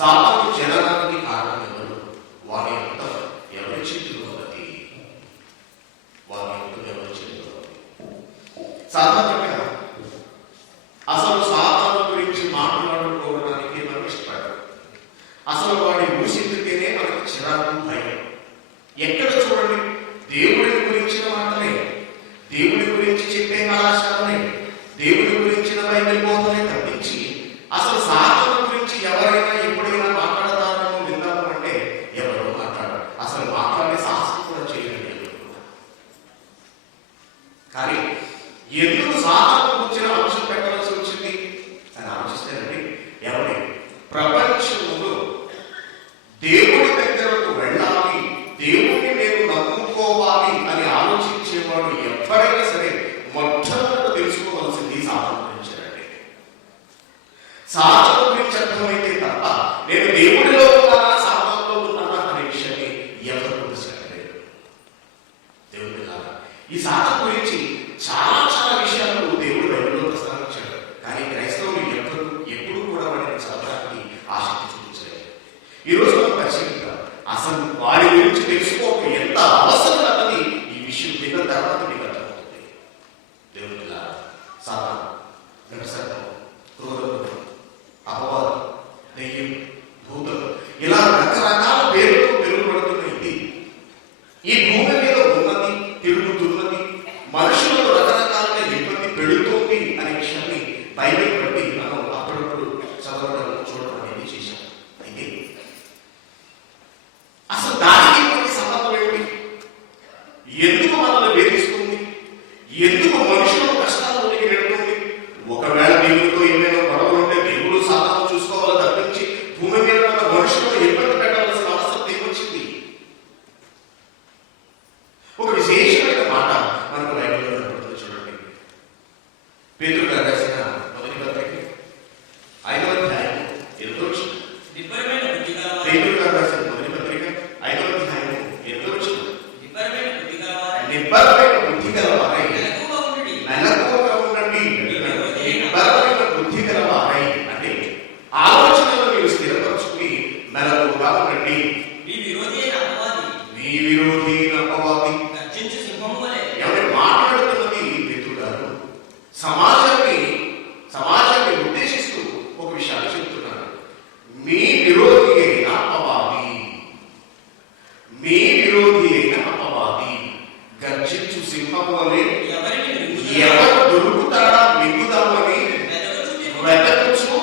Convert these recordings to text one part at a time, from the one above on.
సాతాను జననానికి కారణం ఎవరు? వారి అంత ఎవరి చేతిలో ఉన్నది? వారి అంత ఎవరి చేతిలో ఉన్నది? సాధారణంగా అసలు సాతాను గురించి మాట్లాడుకోవడానికి మనం ఇష్టపడరు. అసలు వాడి ఊసిద్దుకేనే మనకి చిరాకు, భయం. ఎక్కడ చూడండి దేవుడి గురించిన మాటలే, దేవుడి గురించి చెప్పే కళాశాలనే, దేవుడి గురించిన బైబిల్ బోధనే తప్పించి అసలు సాతాను గురించి ఎవరైనా ఎప్పుడైనా మాట్లాడతారని విన్నాము అంటే ఎవరో మాట్లాడారు. అసలు మాట్లాడే సాహసం కూడా చేయలేదు. కానీ ఎందుకు సాతాను గురించిన అంశం పెట్టవలసి వచ్చింది అని ఆలోచిస్తేనండి, ఎవరి ప్రపంచంలో దేవుడి దగ్గరకు వెళ్ళాలి, దేవుడిని నేను నమ్ముకోవాలి అని ఆలోచించేవాడు ఎప్పుడైనా సరే మొట్టమొదట తెలుసుకోవాల్సింది సాతాను గురించేనండి. సాతాను గురించి అర్థమైతే తప్ప నేను దేవుడిలో ఉన్నానా సాతానులో ఉన్నానా అనే విషయాన్ని ఎవరు తెలుసుకోలేదు. దేవుడి కాదు. ఈ సాతాను గురించి చాలా చాలా విషయాలు దేవుడు బైబిల్లో ప్రస్తావించాడు. కానీ క్రైస్తవులు ఎప్పుడు కూడా వాడిని చదవడానికి ఆసక్తి చూపించలేదు. ఈరోజు మనం పరిశీలిద్దాం అసలు వాడి గురించి తెలుసుకోక ఎంత అవసరం అన్నది ఈ విషయం విన్న తర్వాత మీకు అర్థమవుతుంది. దేవుడి సాతాను, నరసత్వం, క్రూరత్వం, అపవాదం, దెయ్యం, భూతం, ఇలా రకరకాల పేరుతో పెరుగుబడుతున్న ఇది ఈ భూమి మీద ఉన్నది, తిరుగుతున్నది, మనుషులను రకరకాలుగా ఇబ్బంది పెడుతుంది అనే విషయాన్ని బైబిల్ బట్టి మనం అప్పుడప్పుడు చదవడం, చూడడం అనేది చేశాం. అయితే అసలు దానికి మనకి సంబంధం ఏమిటి? ఎందుకు మనల్ని వేధిస్తుంది? ఎందుకు మనుషులను కష్టాల్లోకి నెడుతుంది? ఒకవేళ దేవుడితో ఏమైనా గొడవలు ఉంటే దేవుడు సాతాను చూసుకోవాలో తప్పించి భూమి మీద ఉన్న మనుషులను ఇబ్బంది పెట్టవలసిన అవసరం ఏమొచ్చింది? ఒక విశేషమైన మాట మనకు బైబిల్లో కనపడుతుంది. చూడండి, పేతురు గారు రాసిన మొదటి పత్రిక 5వ అధ్యాయం 8వ వచనం. పేతురు గారు రాసిన మొదటి పత్రిక 5వ అధ్యాయం 8వ వచనం. నిబ్బరమైన బుద్ధి గలవారై మెలకువగా ఉండండి. నిబ్బరమైన బుద్ధి గలవారై అంటే ఆలోచనలు మీరు స్థిరపరచుకుని మెలకువగా ఉండండి. మీ విరోధి అపవాది ఎవరి మాట్లాడుతున్నది పేతురు గారు సమాజాన్ని ఉద్దేశిస్తూ ఒక విషయాన్ని చెబుతున్నారు. మీ విరోధి అయిన అపవాది, మీ విరోధి అయిన అపవాది గర్జించు సింహము వలె ఎవరు దొరుకుతాడా మింగుదామని వెతకుచు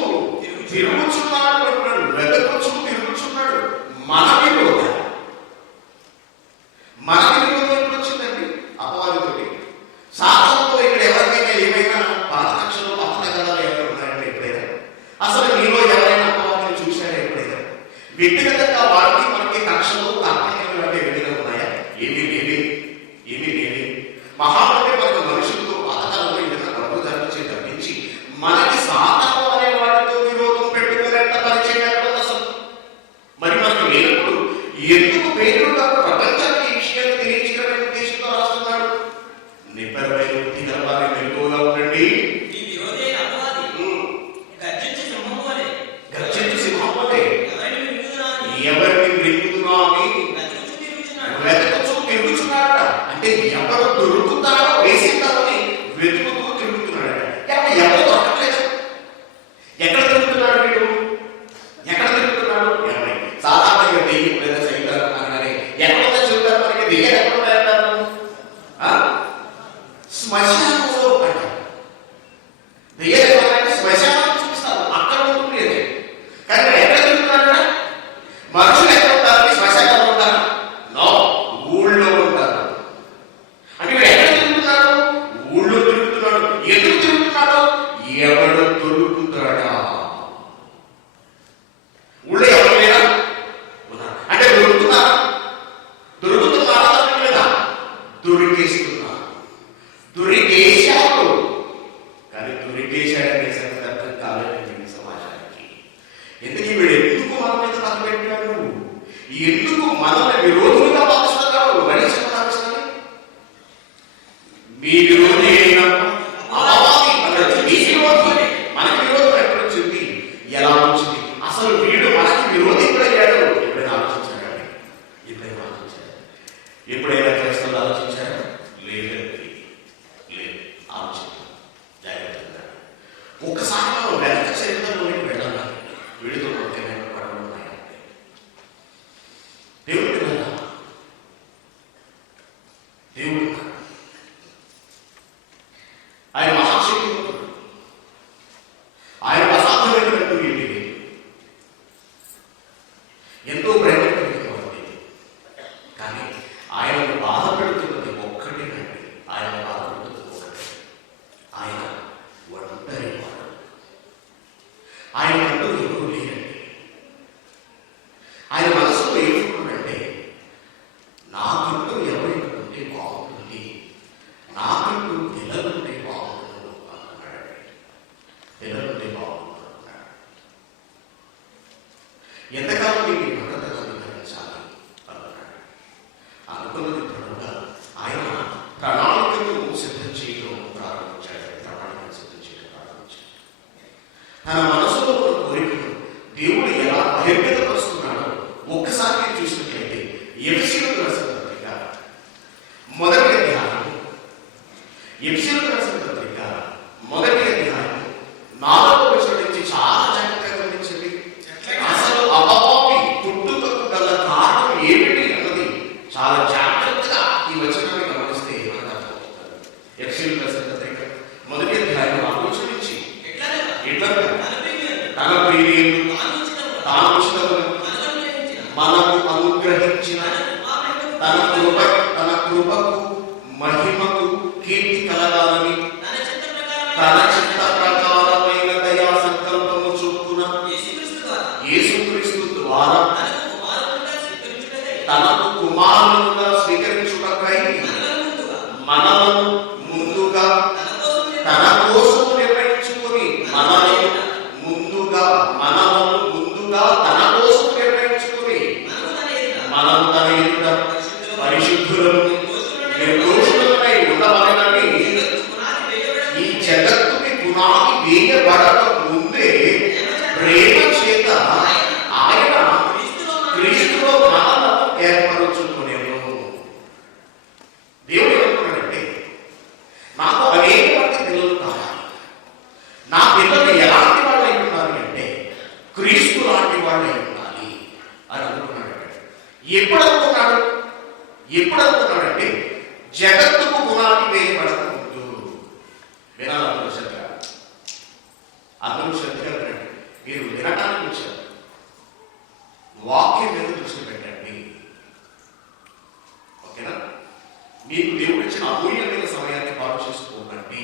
తిరుగుచున్నాడు అంటున్నాడు. వెతకుచు తిరుగుచున్నాడు. మన విరోధం ఎప్పుడు వచ్చిందండి? అపవాదితోటి, సాతానుతో. ఇక్కడ ఎవరికైనా ఏమైనా పాత కక్షలు, పాత తగడాలు ఏమైనా ఉన్నాయంటే ఎప్పుడైనా అసలు మీలో ఎవరైనా అపవాదిని చూశారా? ఎప్పుడైనా వ్యక్తిగతంగా వారికి మనకి కక్షలు, తాత్పర్యాలు అంటే ఏమైనా ఉన్నాయా? ఏమీ లేవి. మహామంది మనకు మనుషులతో పాతకాలంలో ఏదైనా గొడవలు జరిపించే తప్పించి మనకి సాతాను అనే వాటితో విరోధం పెట్టుకునేంత పరిచయం ఎక్కడ అసలు? మరి మనకు లేనప్పుడు ఎందుకు పేతురు గారు ప్రపంచానికి ఈ విషయాన్ని తెలియజేయడమే ఉద్దేశంతో రాస్తున్నాడు? నిబ్బరమైన బుద్ధి గలవారై మెలకువగా ఉండండి. గర్జించు సింహం వలె ఎవరిని మృంగుదునా అని వెతుకుతూ తిరుగుతున్నాడట. అంటే ఎవరు దొరుకుతారో వేసేద్దామని వెతుకుతూ తిరుగుతున్నాడట. ఎవరు దొరకట్లేదు. ఎక్కడ తిరుగుతున్నాడు వీడు? ఎక్కడ తిరుగుతున్నాడు? సాధారణంగా దెయ్యం లేదా సైతాను అనగానే ఎక్కడుందో చూద్దాం. మనకి దెయ్యం ఎక్కడ ఉంటాయంటారు? శ్మశానంలో అంటారు. దెయ్యం ఎక్కడంటే శ్మశానం చూపిస్తారు, అక్కడ ఉంటుంది. కానీ ఎక్కడ తిరుగుతున్నాడు? మనుషులు ఎక్కడ ఉంటారు? శ్మశానంలో ఉంటారు? నో, ఊళ్ళో ఉంటారు. అంటే ఎక్కడ తిరుగుతున్నాడు? ఊళ్ళో తిరుగుతున్నాడు. ఎందుకు తిరుగుతున్నాడు? ఎవడు దొరుకుతాడా? ఊళ్ళో ఎవరు లేరా? అంటే దొరుకుతున్నారా? లేదా? దొరికేస్తున్నారు. దొరికేశాడు. కానీ దొరికేశాడనే సంగతి అర్థం కాలేదండి సమాజానికి. ఎందుకు వీడు ఎందుకు మన మీద తలపెట్టాడు? ఎందుకు మనల్ని విరోధులుగా భావిస్తున్నాడు? మనిషి భావిస్తాడు. మీ విరోధి అయినా అపవాది, మనకి విరోధం ఎప్పుడు ఒకసారి మనం వెనక చరిత్రలోకి వెళ్ళాలి. వీడితో ఏమైనా గొడవలు ఉన్నాయంటే దేవుడు ఆయన మహాశక్తివంతుడు. ఆయన అసాధ్యమైనట్టు ఏంటిది ఎంతో ప్రేమ కలిగినటువంటి, కానీ ఆయనను బాధ పెడుతున్నది ఒక్కటేనండి. ఆయన బాధ పెడుతున్నది ఒక్కటే, ఆయన ఒంటరి వాడు. ఆయన అంటూ ఎవరు లేరండి. ఆయన మనసులో ఏమనుకున్నాడంటే, నాకంటూ ఎవరైనా ఉంటే బాగుంటుంది, నాకంటూ పిల్లలుంటే బాగుంటుంది అన్నాడండి. పిల్లలుంటే బాగుంటుంది అన్నాడు. ఎంతకాలం మీకు భద్రతగా వివరించాలి అన్నాడు. అనుకున్నది దృఢంగా ఆయన ప్రణాళికను సిద్ధం చేయడం ప్రారంభించాడు. ప్రణాళికను సిద్ధం చేయడం ప్రారంభించాడు. తన మనసులో ఉన్న కోరికను దేవుడు ఎలా బహిర్గతపరుస్తున్నాడో ఒక్కసారి చూసినట్లయితే ఎఫెసీయులకు రాసిన పత్రిక మొదటి అధ్యాయం, ఎఫెసీయులకు రాసిన పత్రిక మొదటి అధ్యాయం 4వ వచనం నుంచి చాలా జాగ్రత్తగా గమనించండి. అసలు అపవాది పుట్టుకకు గల కారణం ఏమిటి అన్నది చాలా జాగ్రత్తగా ఈ వచనాన్ని గమనిస్తే మనకు అర్థమవుతుంది. ఎఫెసీయులకు రాసిన పత్రిక మొదటి అధ్యాయం 4వ వచనం నుంచి ఎట్లా తన ప్రియులు తాను ఉచితముగా మనకు అనుగ్రహించిన తన కృపకు మహిమకు కీర్తి కలగాలని తన చిత్త ప్రకారమైన దయా సంకల్పము చొప్పున యేసుక్రీస్తు ద్వారా తనకు కుమారులుగా స్వీకరించుటకై మనలను ముందుగా తన కోసం నిర్ణయించుకొని మనలను ముందుగా తన కోసం నిర్ణయించుకొని మనం తన ఎదుట పరిశుద్ధులను నిర్దోషులమై ఉండవలెనని ఈ జగత్తుకి పునాది వేయబడక ముందే ప్రేమ చేత ఆయన క్రీస్తులో మనలను ఏర్పరచుకునేను. దేవుడు ఏమనుకున్నాడంటే, నాకు అనేక మంది పిల్లలు కావాలి, నా పిల్లలు ఎలాంటి వాళ్ళు అయి ఉండాలి అంటే క్రీస్తు లాంటి వాళ్ళు అయి ఉండాలి అని అనుకున్నాడు. ఎప్పుడు అనుకున్నాడంటే జగత్తుకు పునాది వేయబడక ముందు. వినాలి అందరూ శ్రద్ధగా వినండి. మీరు వినటానికి వచ్చారు, వాక్యం మీద దృష్టి పెట్టండి. ఓకేనా? మీకు దేవుడు ఇచ్చిన అమూల్యమైన సమయాన్ని పాటు చేసుకోకండి.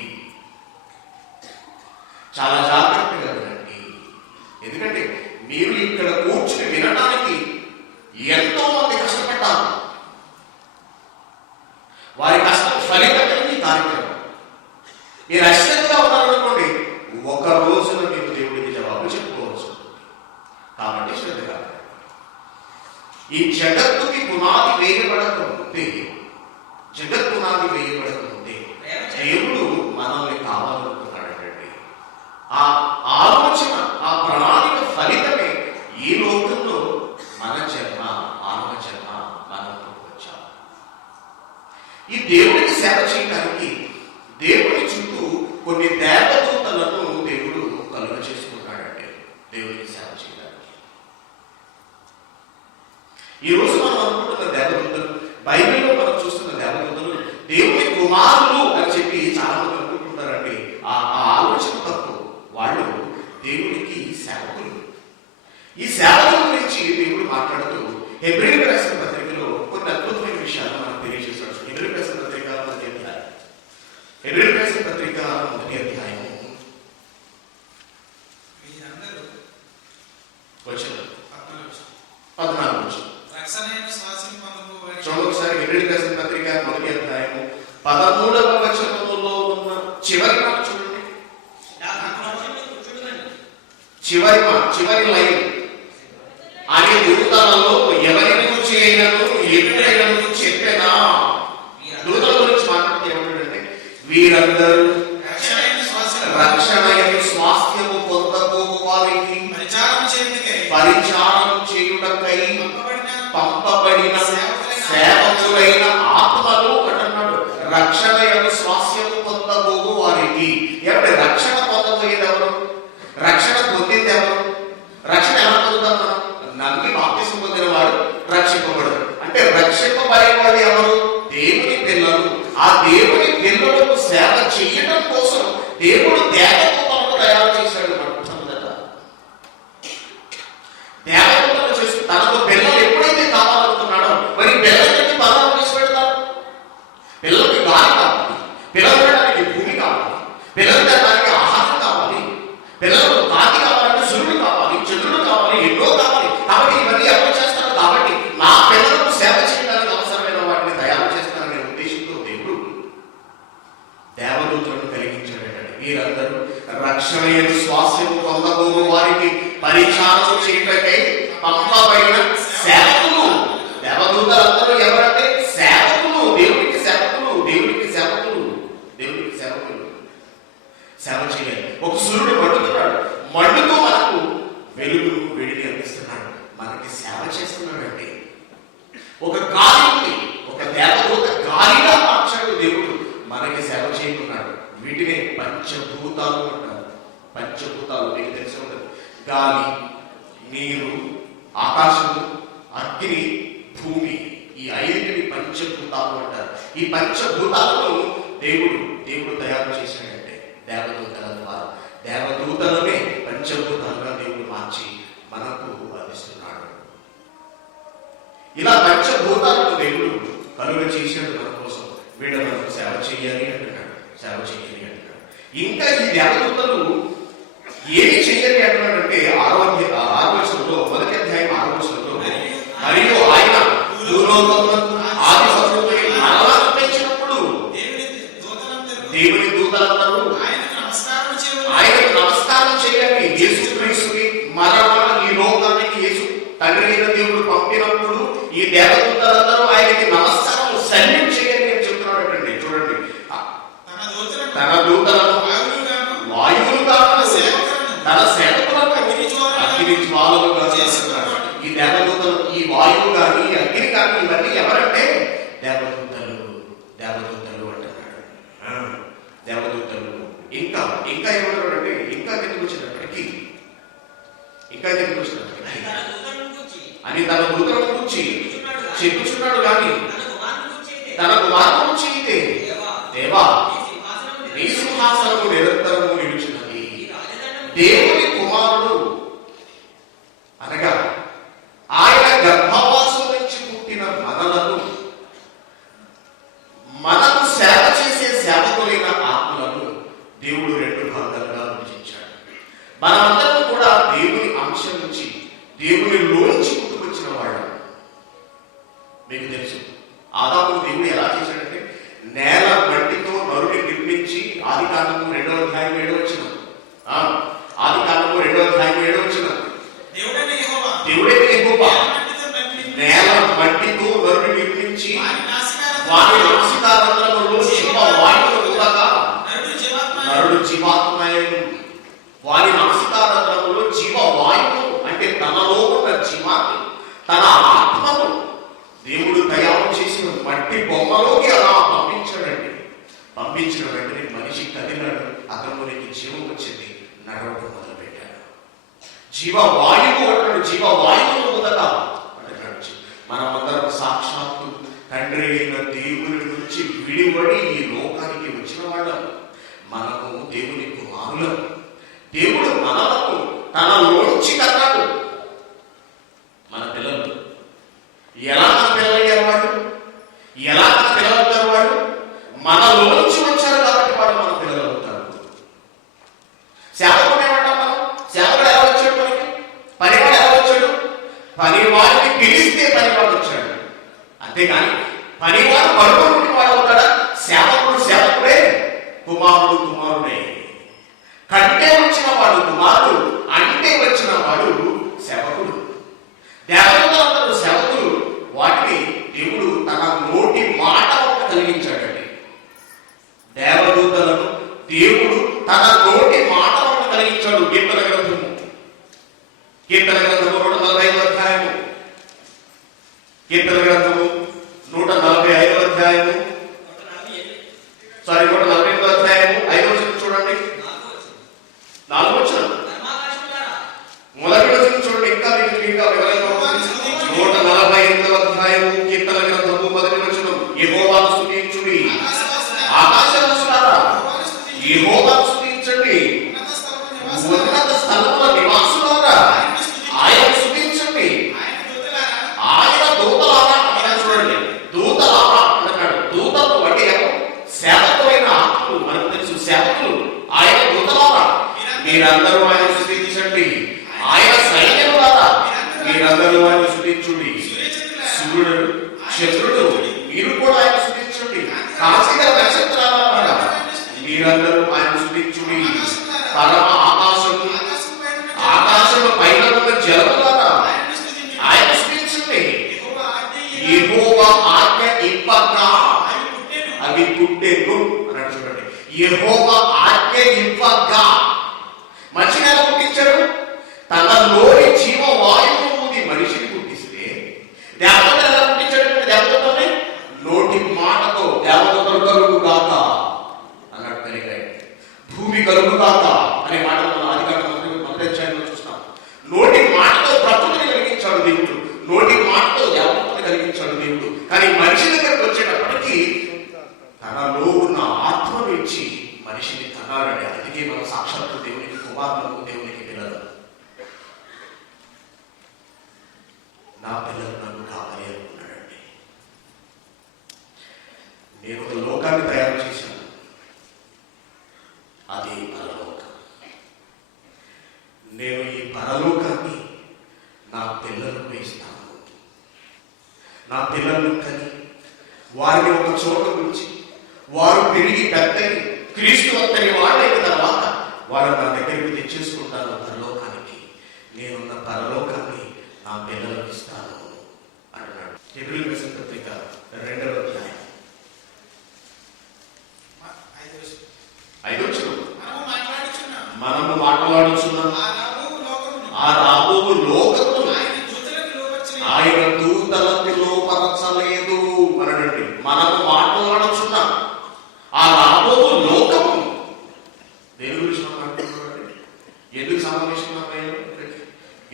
చాలా జాగ్రత్తగా వినండి. ఎందుకంటే మీరు ఇక్కడ కూర్చుని వినడానికి ఎంతో మంది కష్టపడ్డారు. వారి కష్టం ఫలితమైన ఈ కార్యక్రమం. మీరు అశ్రద్ధగా ఉన్నారనుకోండి, ఒక రోజున మీకు దేవుడికి జవాబు చెప్పుకోవచ్చు. కాబట్టి శ్రద్ధగా ఈ జగత్తుకి పునాది వేయబడక ముందే దేవుడు మనల్ని కావాలనుకున్నాడండి. ఆ ఆలోచన, ఆ ప్రణాళిక ఫలితమే ఈ లోకంలో మన జన్మ, మానవ జన్మ మనం వచ్చాం. ఈ దేవుడికి సేవ చేయడానికి దేవుడి చుట్టూ కొన్ని దేవదూతలను దేవుడు కలుగ చేసుకున్నాడంటే దేవుడికి సేవ చేయడానికి. ఈరోజు మనం అనుకుంటున్న దేవదూతలు, బైబిల్లో మనం చూస్తున్న దేవదూతలు దేవుడి కుమారులు అని చెప్పి చాలా మంది అనుకుంటున్నారండి. ఆ ఆలోచన తప్పు. వాళ్ళు దేవుడికి సేవకులు. ఈ సేవకుల గురించి దేవుడు మాట్లాడుతూ హెబ్రీయులకు రాసిన పత్రికలో కొన్ని అద్భుతమైన విషయాలు మనకు తెలియజేస్తాడు. హెబ్రీయులకు రాసిన పత్రిక మొదటి అధ్యాయం, హెబ్రీయులకు రాసిన పత్రిక మొదటి అధ్యాయం వచనం 14. ఒకసారి హెబ్రీయులకు రాసిన పత్రిక మొదటి అధ్యాయం 13వ వచనంలో ఉన్న చివరి మాట చూడండి. చివరి లైన్, అనే దూతలలో ఎవరిని గురించి అయినను ఎప్పుడైనను చెప్పేనా. దూతల గురించి మాట్లాడితే ఏమంటాడంటే, వీరందరూ రక్షణయు స్వాస్థ్యము పొందబోవు వారికి పరిచారం చేయుటకై పంపబడిన సేవకులైన ఆత్మలు అంటున్నాడు. రక్షణయు స్వాస్థ్యము పొందబోవు వారికి. ఎవరి రక్షణ పొందబోయేది ఎవరు? దేవదూతలను తయారు చేశాడు. మొట్టమొదట దేవదూతలు చేసి తనకు పిల్లలు ఎప్పుడైతే కావాలనుకున్నాడో, మరి పిల్లలకి పదాలు చేసి పెడతారు. పిల్లలకి గాలి కావాలి, పిల్లలు పెట్టడానికి భూమి కావాలి, పిల్లలు పెట్టడానికి ఆహారం కావాలి, పిల్లలకు కాకి కావాలంటే సూర్యుడు కావాలి, చంద్రుడు కావాలి, ఎన్నో కావాలి. కాబట్టి ఇవన్నీ ఎవరు చేస్తారు? కాబట్టి నా పిల్లలకు సేవ చేయడానికి అవసరమైన వాటిని తయారు చేస్తాననే ఉద్దేశంతో దేవుడు దేవదూతలను కలిగించాడండి. వీరందరూ రక్షణ స్వాస్యము పొందబోవు వారికి పరిచారం చేయటకై పంపబడిన సేవకులు. దేవదూతలందరూ ఎవరంటే సేవకులు, దేవునికి సేవకులు, దేవునికి సేవకులు, దేవునికి సేవకులు. సేవ చేయాలి. ఒక సూర్యుడు మండుతున్నాడు, మండుతూ మనకు వెలుగు వేడిని అందిస్తున్నాడు, మనకి సేవ చేస్తున్నాడండి. ఒక గాలిని ఒక దేవదూత గాలిగా మార్చాడు దేవుడు, మనకి సేవ చేయకున్నాడు. వీటినే పంచభూతాలు అంటారు. పంచభూతాలు మీకు తెలిసి ఉండదు. గాలి, నీరు, ఆకాశము, అగ్ని, భూమి, ఈ ఐదుని పంచభూతాలు అంటారు. ఈ పంచభూతాలను దేవుడు తయారు చేశాడంటే దేవదూతల ద్వారా. దేవదూతలనే పంచభూతాలుగా దేవుడు మార్చి మనకు అందిస్తున్నాడు. ఇలా పంచభూతాలను దేవుడు కలుగ చేశాడు మన కోసం. వీళ్ళ మనకు సేవ చేయాలి అంటున్నాడు, సేవ చేయాలి అంటున్నాడు. ఇంకా ఈ దేవదూతలు ఏమి చెయ్యాలి అంటున్నాడంటే 6వ వచనంలో, మొదటి అధ్యాయం 6వ వచనంలో, మరియు ఆయన భూలోకమునకు ఆది సంస్కృతిని మరలా పెంచినప్పుడు దేవుని దూతలందరూ ఆయనకు నమస్కారం చేయాలి. యేసుక్రీస్తుని మరలా ఈ లోకానికి యేసు తండ్రి అయిన దేవుడు పంపినప్పుడు ఈ దేవదూతలందరూ ఆయనకి నమస్కారం సల్యూట్ చేయాలి అని చెప్తున్నాడు. చూడండి, తన దూతలను వాయువులుగా తన సేవకులను అగ్ని జ్వాలలుగా చేస్తున్నాడు. ఈ దేవదూతలు, ఈ వాయువు కానీ అగ్ని కానీ ఇవన్నీ ఎవరంటే దేవదూతలు. దేవదూతలు అంటున్నాడు. దేవదూతలు ఇంకా ఏమంటాడంటే, ఇంకా కిందకు వచ్చినప్పటికీ అని తన దూతలను గురించి చెప్పుచున్నాడు. కానీ తన కుమారుని గురించి అయితే, దేవా నీ సింహాసనము నిరంతరము నిలుచున్నది. దేవుని కుమారుడు అనగా ఆయన గర్భవాసం నుంచి పుట్టిన మనకు సేవ చేసే సేవకులైన ఆత్మలను దేవుడు 2 భాగాలుగా విభజించాడు. మనమందరం కూడా దేవుని అంశం నుంచి, దేవుని లోంచి పుట్టుకొచ్చిన వాళ్ళు. మీకు తెలుసు, ఆదాము దేవుడు ఎలా చేశాడంటే, నేల మట్టితో నరుని నిర్మించి, ఆదికాండము 2వ అధ్యాయం 7వ వచనం, ఆదికాండము 2వ అధ్యాయం 7వ వచనం, దేవుడైన యెహోవా నేల మట్టితో నరుని నిర్మించి వారి నాసికారంధ్రములలో జీవవాయువును ఊదగా నరుడు జీవాత్మయను. వారి నాసికారంధ్రములలో జీవవాయువు అంటే తనలో ఉన్న జీవాన్ని, తన ఆత్మను దేవుడు తయారు చేసిన మట్టి బొమ్మలోకి అలా పంపించాడండి. పంపించిన వెంటనే మనిషి కదిలాడు, అతనిలోనికి జీవం వచ్చింది, నడవడం మొదలు పెట్టాడు. జీవవాయువు అంటాడు, జీవవాయువును ఊదగా అంటున్నాడు. మనమందరం సాక్షాత్తు తండ్రి అయిన దేవుని నుంచి విడిపడి ఈ లోకానికి వచ్చిన వాళ్ళం. మనము దేవుని కుమారులం. దేవుడు మనలను తనలోంచి కన్నాడు. మన పిల్లలు ఎలా మన పిల్లలయ్యారు వాడు, ఎలా మన పిల్లలు అవుతారు వాడు, మనలోంచి వచ్చారు కాబట్టి వాడు మన పిల్లలు అవుతారు. సేవకుడు ఏమంటాం మనం? సేవకుడు ఎలా వచ్చాడు మనకి? పనివాడు ఎలా వచ్చాడు? పనివాడిని పిలిస్తే పనివాడు వచ్చాడు. అంతేగాని పనివాడు పడుకుంటే వాడు అవుతాడా? సేవకుడు సేవకుడే, కుమారుడు కుమారుడే. కంటే వచ్చిన వాడు కుమారుడు, అంటే వచ్చిన వాడు సేవకుడు. దేవదూతలందరూ సేవకులు. వాటిని దేవుడు తన నోటి మాట కలిగించాడండి. దేవదూతలను దేవుడు తన నోటి మాట కలిగించాడు. కీర్తన గ్రంథము 145వ అధ్యాయము, కీర్తన గ్రంథము 145వ అధ్యాయము, 148వ అధ్యాయము 5వ వచనం చూడండి, 4వ వచనం, మొదటి వచనం చూడండి. ఇంకా మీకు ఇంకా వివరంగా 148వ అధ్యాయము కీర్తన గ్రంథము 1వ వచనం, యెహోవాను స్తుతించుడి, ఆకాశవాసులారా యెహోవాను స్తుతించండి, మీరందరూ ఆయన స్తుతించండి. ఆయన సైన్యములారా మీరందరూ ఆయన స్తుతించుడి. సూర్యుడు చంద్రుడు మీరు కూడా ఆయన స్తుతించండి. కార్తీక నక్షత్రాలారా మీరందరూ ఆయన స్తుతించుడి. పరమ ఆకాశము ఆకాశము పైన ఉన్న జలములారా ఆయన స్తుతించండి. యెహోవా ఆజ్ఞ ఇవ్వగా అవి పుట్టెను అన్నాడు. చూడండి, యెహోవా ఆజ్ఞ ఇవ్వగా మనిషిని ఎలా పుట్టించాడు? తనలోని జీవవాయువు ఊది మనిషిని పుట్టిస్తే దేవతను ఎలా పుట్టించాడు? దేవతతోనే నోటి మాటతో దేవతలు కలుగుగాక అన్నాడు. భూమి కలుగుగాక అనే మాట మనం ఆదికాండం మొదటి అధ్యాయంలో చూస్తాం. నోటి మాటతో ప్రకృతిని కలిగించాడు దేవుడు, నోటి మాటతో దేవతను కలిగించాడు దేవుడు. కానీ మనిషి దగ్గరకు వచ్చేటప్పటికీ తనలో ఉన్న ఆత్మను ఇచ్చి మనిషిని కన్నాడండి. అందుకే మనం సాక్షాత్తు దేవునికి కుమారులకు, దేవునికి పిల్లలు. నా పిల్లలు నన్ను కావాలి అనుకున్నాడండి. నేను ఒక లోకాన్ని తయారు చేశాను, అది పరలోకం. నేను ఈ పరలోకాన్ని నా పిల్లలకు ఇస్తాను. నా పిల్లలను కని వారిని ఒక చోట ఉంచి వారు పెరిగి పెద్దయి క్రీస్తు అంతని వాళ్ళైన తర్వాత వారు నా దగ్గరికి తెచ్చేసుకుంటాను పరలోకానికి. నేనున్న పరలోకాన్ని నా పిల్లలకు ఇస్తాను అంటున్నాడు. హెబ్రీయులకు రాసిన పత్రిక 2వ అధ్యాయం 5వ వచనం. మనము మాట్లాడుచున్నాం ఆ రాబోవు లోకమును ఆయన దూతలకు లోపరచలేదు అనండి. మనము మాట్లాడుచున్నాం ఆ రాబోవు లోకము. దేని గురించి మనం మాట్లాడుతున్నామండి? ఎందుకు సమావేశం?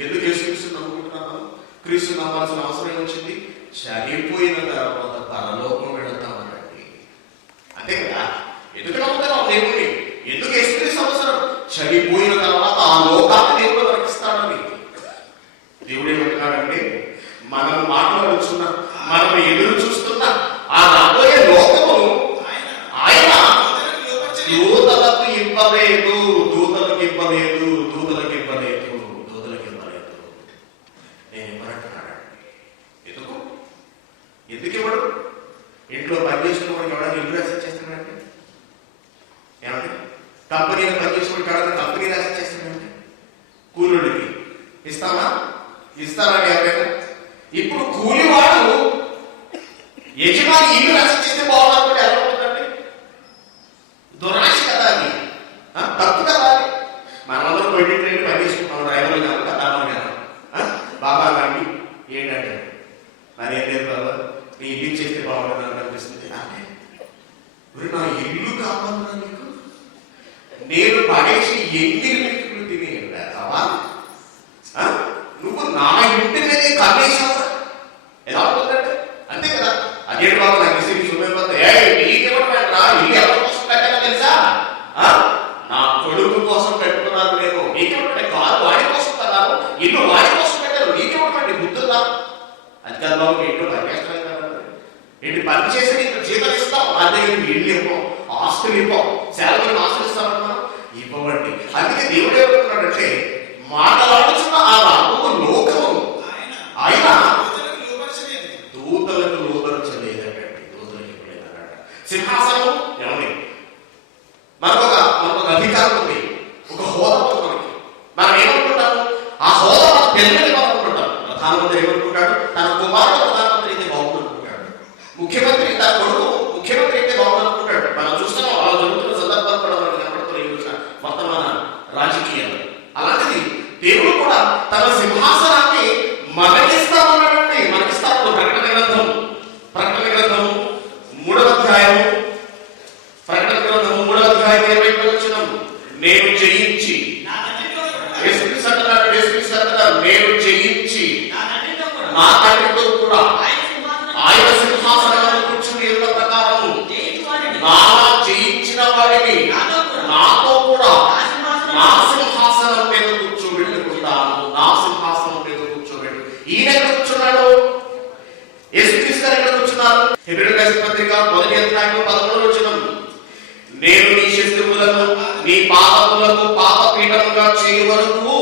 ఎందుకు యేసుక్రీస్తు నమ్ముకుంటున్నాము? క్రీస్తు నమ్మాల్సిన అవసరం వచ్చింది. చనిపోయిన తర్వాత పరలోకం వెళతామనండి. అంతే కదా? ఎందుకు నమ్ముతున్నాం దేవుడిని? ఎందుకు యేసుక్రీస్తు అవసరం? చనిపోయిన తర్వాత ఆ లోకాన్ని దేవుడు మనకిస్తాడని. దేవుడు ఏమంటున్నాడంటే, మనం మాట్లాడుతున్నా, మనం ఎదురు చూస్తున్నా ఆ రాబోయే లోకము ఆయన దూతలకు ఇవ్వలేదు, దూతలకు ఇవ్వలేదు, దూతలకు ఇవ్వలేదు, దూతలకు ఇవ్వలేదు. నేను ఇవ్వనంటున్నాడండి. ఎందుకు ఇవ్వడు? ఇంట్లో పనిచేసిన వాడికి ఎవరైనా ఇల్లు రాసి చేస్తున్నాడండి? ఏమండి? కంపెనీలో పనిచేసిన వాడికి కంపెనీ రాసి చేస్తున్నాడండి? కూలీడికి ఇస్తామా? ఇస్తామండి ఎవరైనా? ఇప్పుడు కూలివాడు యజమాని ఇల్లు రాసి చేస్తే బాగుంటుంది. ఎలా ఉంటుందండి? దురాశ కదా అది, తప్పు కదా అది. మనమందరం పని చేసుకుంటాం, డ్రైవర్లు కాదు, కథాలు కాదు. బాబా గాండి ఏంటంటే మరి ఏం లేదు బాబా, నీ ఇల్లు చేస్తే బాగుంటుంది అనిపిస్తుంది. నా ఇల్లు కావాలన్నా నీకు నేను పడేసి ఎన్ని మెతుకులు తిని కావాలి? నువ్వు నా ఇంటి మీదే కమ్మేశావు. ఎలా ఉంటుందంటే అంతే కదా. అదే బాబు నాకు ఇస్తే చూపిపోతే నీకెవరా ఇల్లు ఎవరి కోసం కట్టానో తెలుసా? నా కొడుకు కోసం పెట్టుకున్నాను. నేను నీకెవరంటే కాదు వాడి కోసం కన్నాను, ఇల్లు వాడి కోసం పెట్టాను. నీకెవరంటే బుద్ధులా? అది కాదు బాబు, మీ ఇంట్లో పనిచేస్తాను కదా. ఏంటి పని చేసి నీకు జీతం ఇస్తాం, అదే ఇల్లు ఇవ్వం, ఆస్తులు ఇవ్వం, సేవలను ఆస్తులు ఇస్తామన్నా ఇవ్వబట్టి. అందుకే దేవుడు ఏమంటున్నాడంటే, మాట్లాడుతున్న ఆ రాబోవు లోకము ఆయన దూతలకు లోపరచలేదండి. దూతలకు ఇవ్వలేదన్నట. సింహాసనం ఏమండి, మనకొక అధికారం ఉంది, ఒక హోదా ఉంది మనకి. మనం ఏమనుకుంటాము? ఆ హోదా మన పిల్లలకి మనం అనుకుంటాం. ప్రధానమంత్రి ఏమనుకుంటాడు? తన కుమారుడు ప్రధానమంత్రి అయితే బాగుంది అనుకుంటాడు. ముఖ్యమంత్రి తన కొడుకు ముఖ్యమంత్రి అయితే బాగుంది అనుకుంటాడు. మనం చూస్తున్నాం, అలా జరుగుతున్న సందర్భాలు కూడా మనకి కనపడుతున్నాయి ఈ రోజున వర్తమాన రాజకీయాలు. అలాంటిది దేవుడు కూడా తన సింహాసనాన్ని మనకిస్తామన్నాడండి. మనకిస్తాము. ప్రకటన గ్రంథం 3వ అధ్యాయం 20వ వచనం. నేను జయించి నేను జయించి నా తండ్రితో కూడా ఆయన సింహాసనాన్ని కూర్చుని ఉన్న ప్రకారము నా జయించిన వాడిని నాతో కూడా నా సింహాసనం మీద కూర్చోబెట్టుకుంటాను. నా సింహాసనం మీద కూర్చోబెట్టు. ఈయన ఎక్కడ కూర్చున్నాడు? యేసుక్రీస్తు ఎక్కడ కూర్చున్నారు? హెబ్రీయులకు రాసిన పత్రిక 1వ అధ్యాయం 11వ వచనం. నేను నీ శత్రువులను నీ పాపములకు పాపపీఠ సమీపంగా చేయ వరకు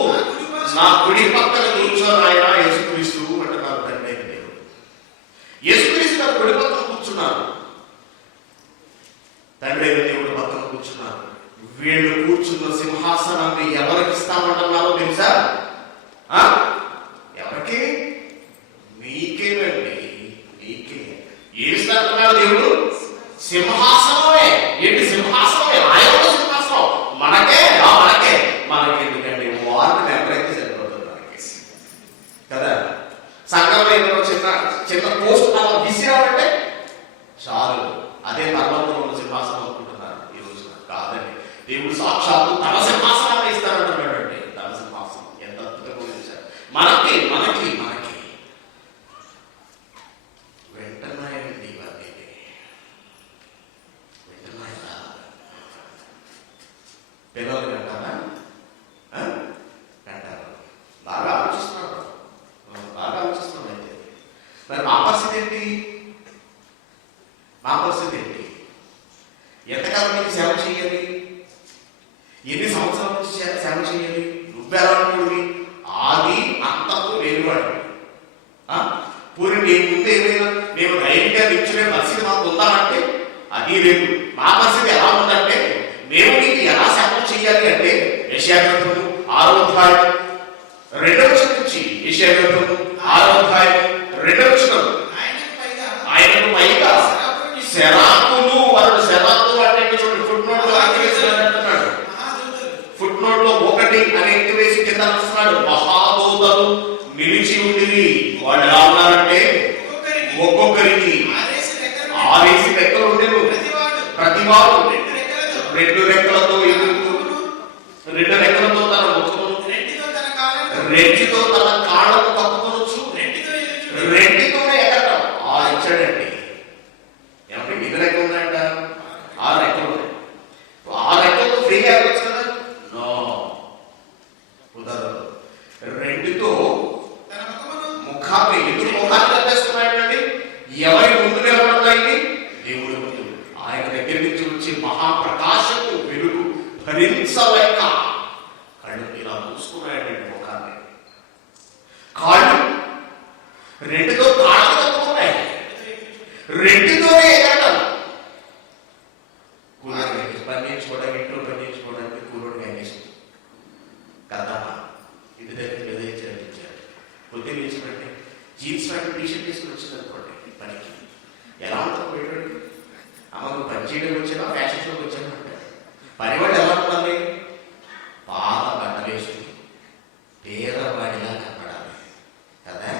నా కుడి పక్కన కూర్చొని ఆయన యేసుక్రీస్తు అంటున్నారు తండ్రి అయిన దేవుడు. యేసుక్రీస్తు నా కుడి పక్కన కూర్చున్నారు, తండ్రి అయిన దేవుడు పక్కన కూర్చున్నారు. వీళ్ళు కూర్చున్న సింహాసనాన్ని ఎవరికి ఇస్తామంటున్నారో తెలుసా? ఎవరికి? నీకేనండి, నీకే. ఏమి ఇస్తానంటున్నాడు దేవుడు? సింహాసనమే. ఏంటి సింహాసనమే? ఆయన సింహాసనం మనకే, మనకే. మనకి ఎందుకండి? వారిని ఎవరైతే సరిపోతుంది మనకి కదా. సంఘంలో ఏదో చిన్న చిన్న పోస్ట్ అలా విసిరామంటే చాలు, అదే పర్వతంలో ఉన్న సింహాసనం అనుకుంటున్నారు ఈ రోజున. కాదండి, దేవుడు సాక్షాత్తు తన సింహాసనాన్ని ఇస్తానంటున్నాడండి. తన సింహాసనం ఎంత అద్భుతంగా ఇచ్చారు మనకి, మనకి, మనకి. వెంటన్నాయండి ఇవన్నీ, వెంటన్నాయా? పిల్లలు వెంటారా? వెంటారు. బాగా ఆలోచిస్తున్నాడు, బాగా ఆలోచిస్తున్నాడు. అయితే మరి మా పరిస్థితి ఏంటి? మా పరిస్థితి ఏంటి? ఎంతకాలం నీకు సేవ చేయాలి? ఎన్ని సంవత్సరాల నుంచి సేవ చేయాలి? నువ్వెలాంటి ఆది అంతకు లేనివాడు. పూరి నీ ముందు ఏమైనా మేము ధైర్యంగా నిల్చునే పరిస్థితి మాకు ఉందామంటే అది లేదు. మా పరిస్థితి ఎలా ఉందంటే మేము నీకు ఎలా సేవ చేయాలి అంటే యెషయా గ్రంథము 6వ అధ్యాయం 2వ వచనం నుంచి, యెషయా గ్రంథము 6వ అధ్యాయం 2వ వచనం, ఆయనకు పైగా శరాకులు, వాడు శరాకులు అంటే చూడండి, ఫుట్ నోట్ లో అంటున్నాడు. ఫుట్ నోట్ లో 1 అని ఎత్తి వేసి కింద రాస్తున్నాడు. మహాదూతలు నిలిచి ఉండి వాళ్ళు ఎలా ఉన్నారంటే ఒక్కొక్కరికి 6 రెక్కలు ఉండేను. ప్రతివాడు 2 రెక్కలతో ఎగురుతూ, 2 రెక్కలతో తన ముఖమును, 2 తన కాళ్ళను కప్పుకొనొచ్చు, 2తోనే ఎగరటం. ఇచ్చాడండి. ఏమంటే 2 రెక్కలు ఉన్నాయంట, 6 రెక్కలు ఉన్నాయి. 6 రెక్కలతో ఫ్రీగా ఎగరొచ్చు కదా? నో, కుదరదు. 2తో ముఖాన్ని, ఎదురు ముఖాన్ని కప్పేస్తున్నాయండి. ఎవరి ముందు నిలబడతాయి? దేవుడి ముందు. ఆయన దగ్గర నుంచి వచ్చి మహాప్రకాశము వెలుగు భరించలేక కళ్ళు ఇలా మూసుకున్నాయండి ముఖాన్ని. కాళ్ళు 2తో కాళ్ళు తప్పుకున్నాయి, 2తోనే ఎగరటం. కూలర్ పండించుకోవడానికి, ఇంట్లో పండించుకోవడానికి కూలర్ అందిస్తుంది కదా. ఇంటి దగ్గర చదివించారు, పొద్దున్న వేసినట్టే జీన్స్ ప్యాంట్ టీషర్ట్ తీసుకుని వచ్చింది అనుకోండి పనికి. ఎలా ఉంటావు పెట్టండి? అమ్మకు పని చేయడం వచ్చినా, ఫ్యాషన్ షోకి వచ్చాను అంటే పనివాడు ఎలా ఉండాలి? పాత బట్టలు వేసుకుని పేదవాడిలా కనపడాలి కదా.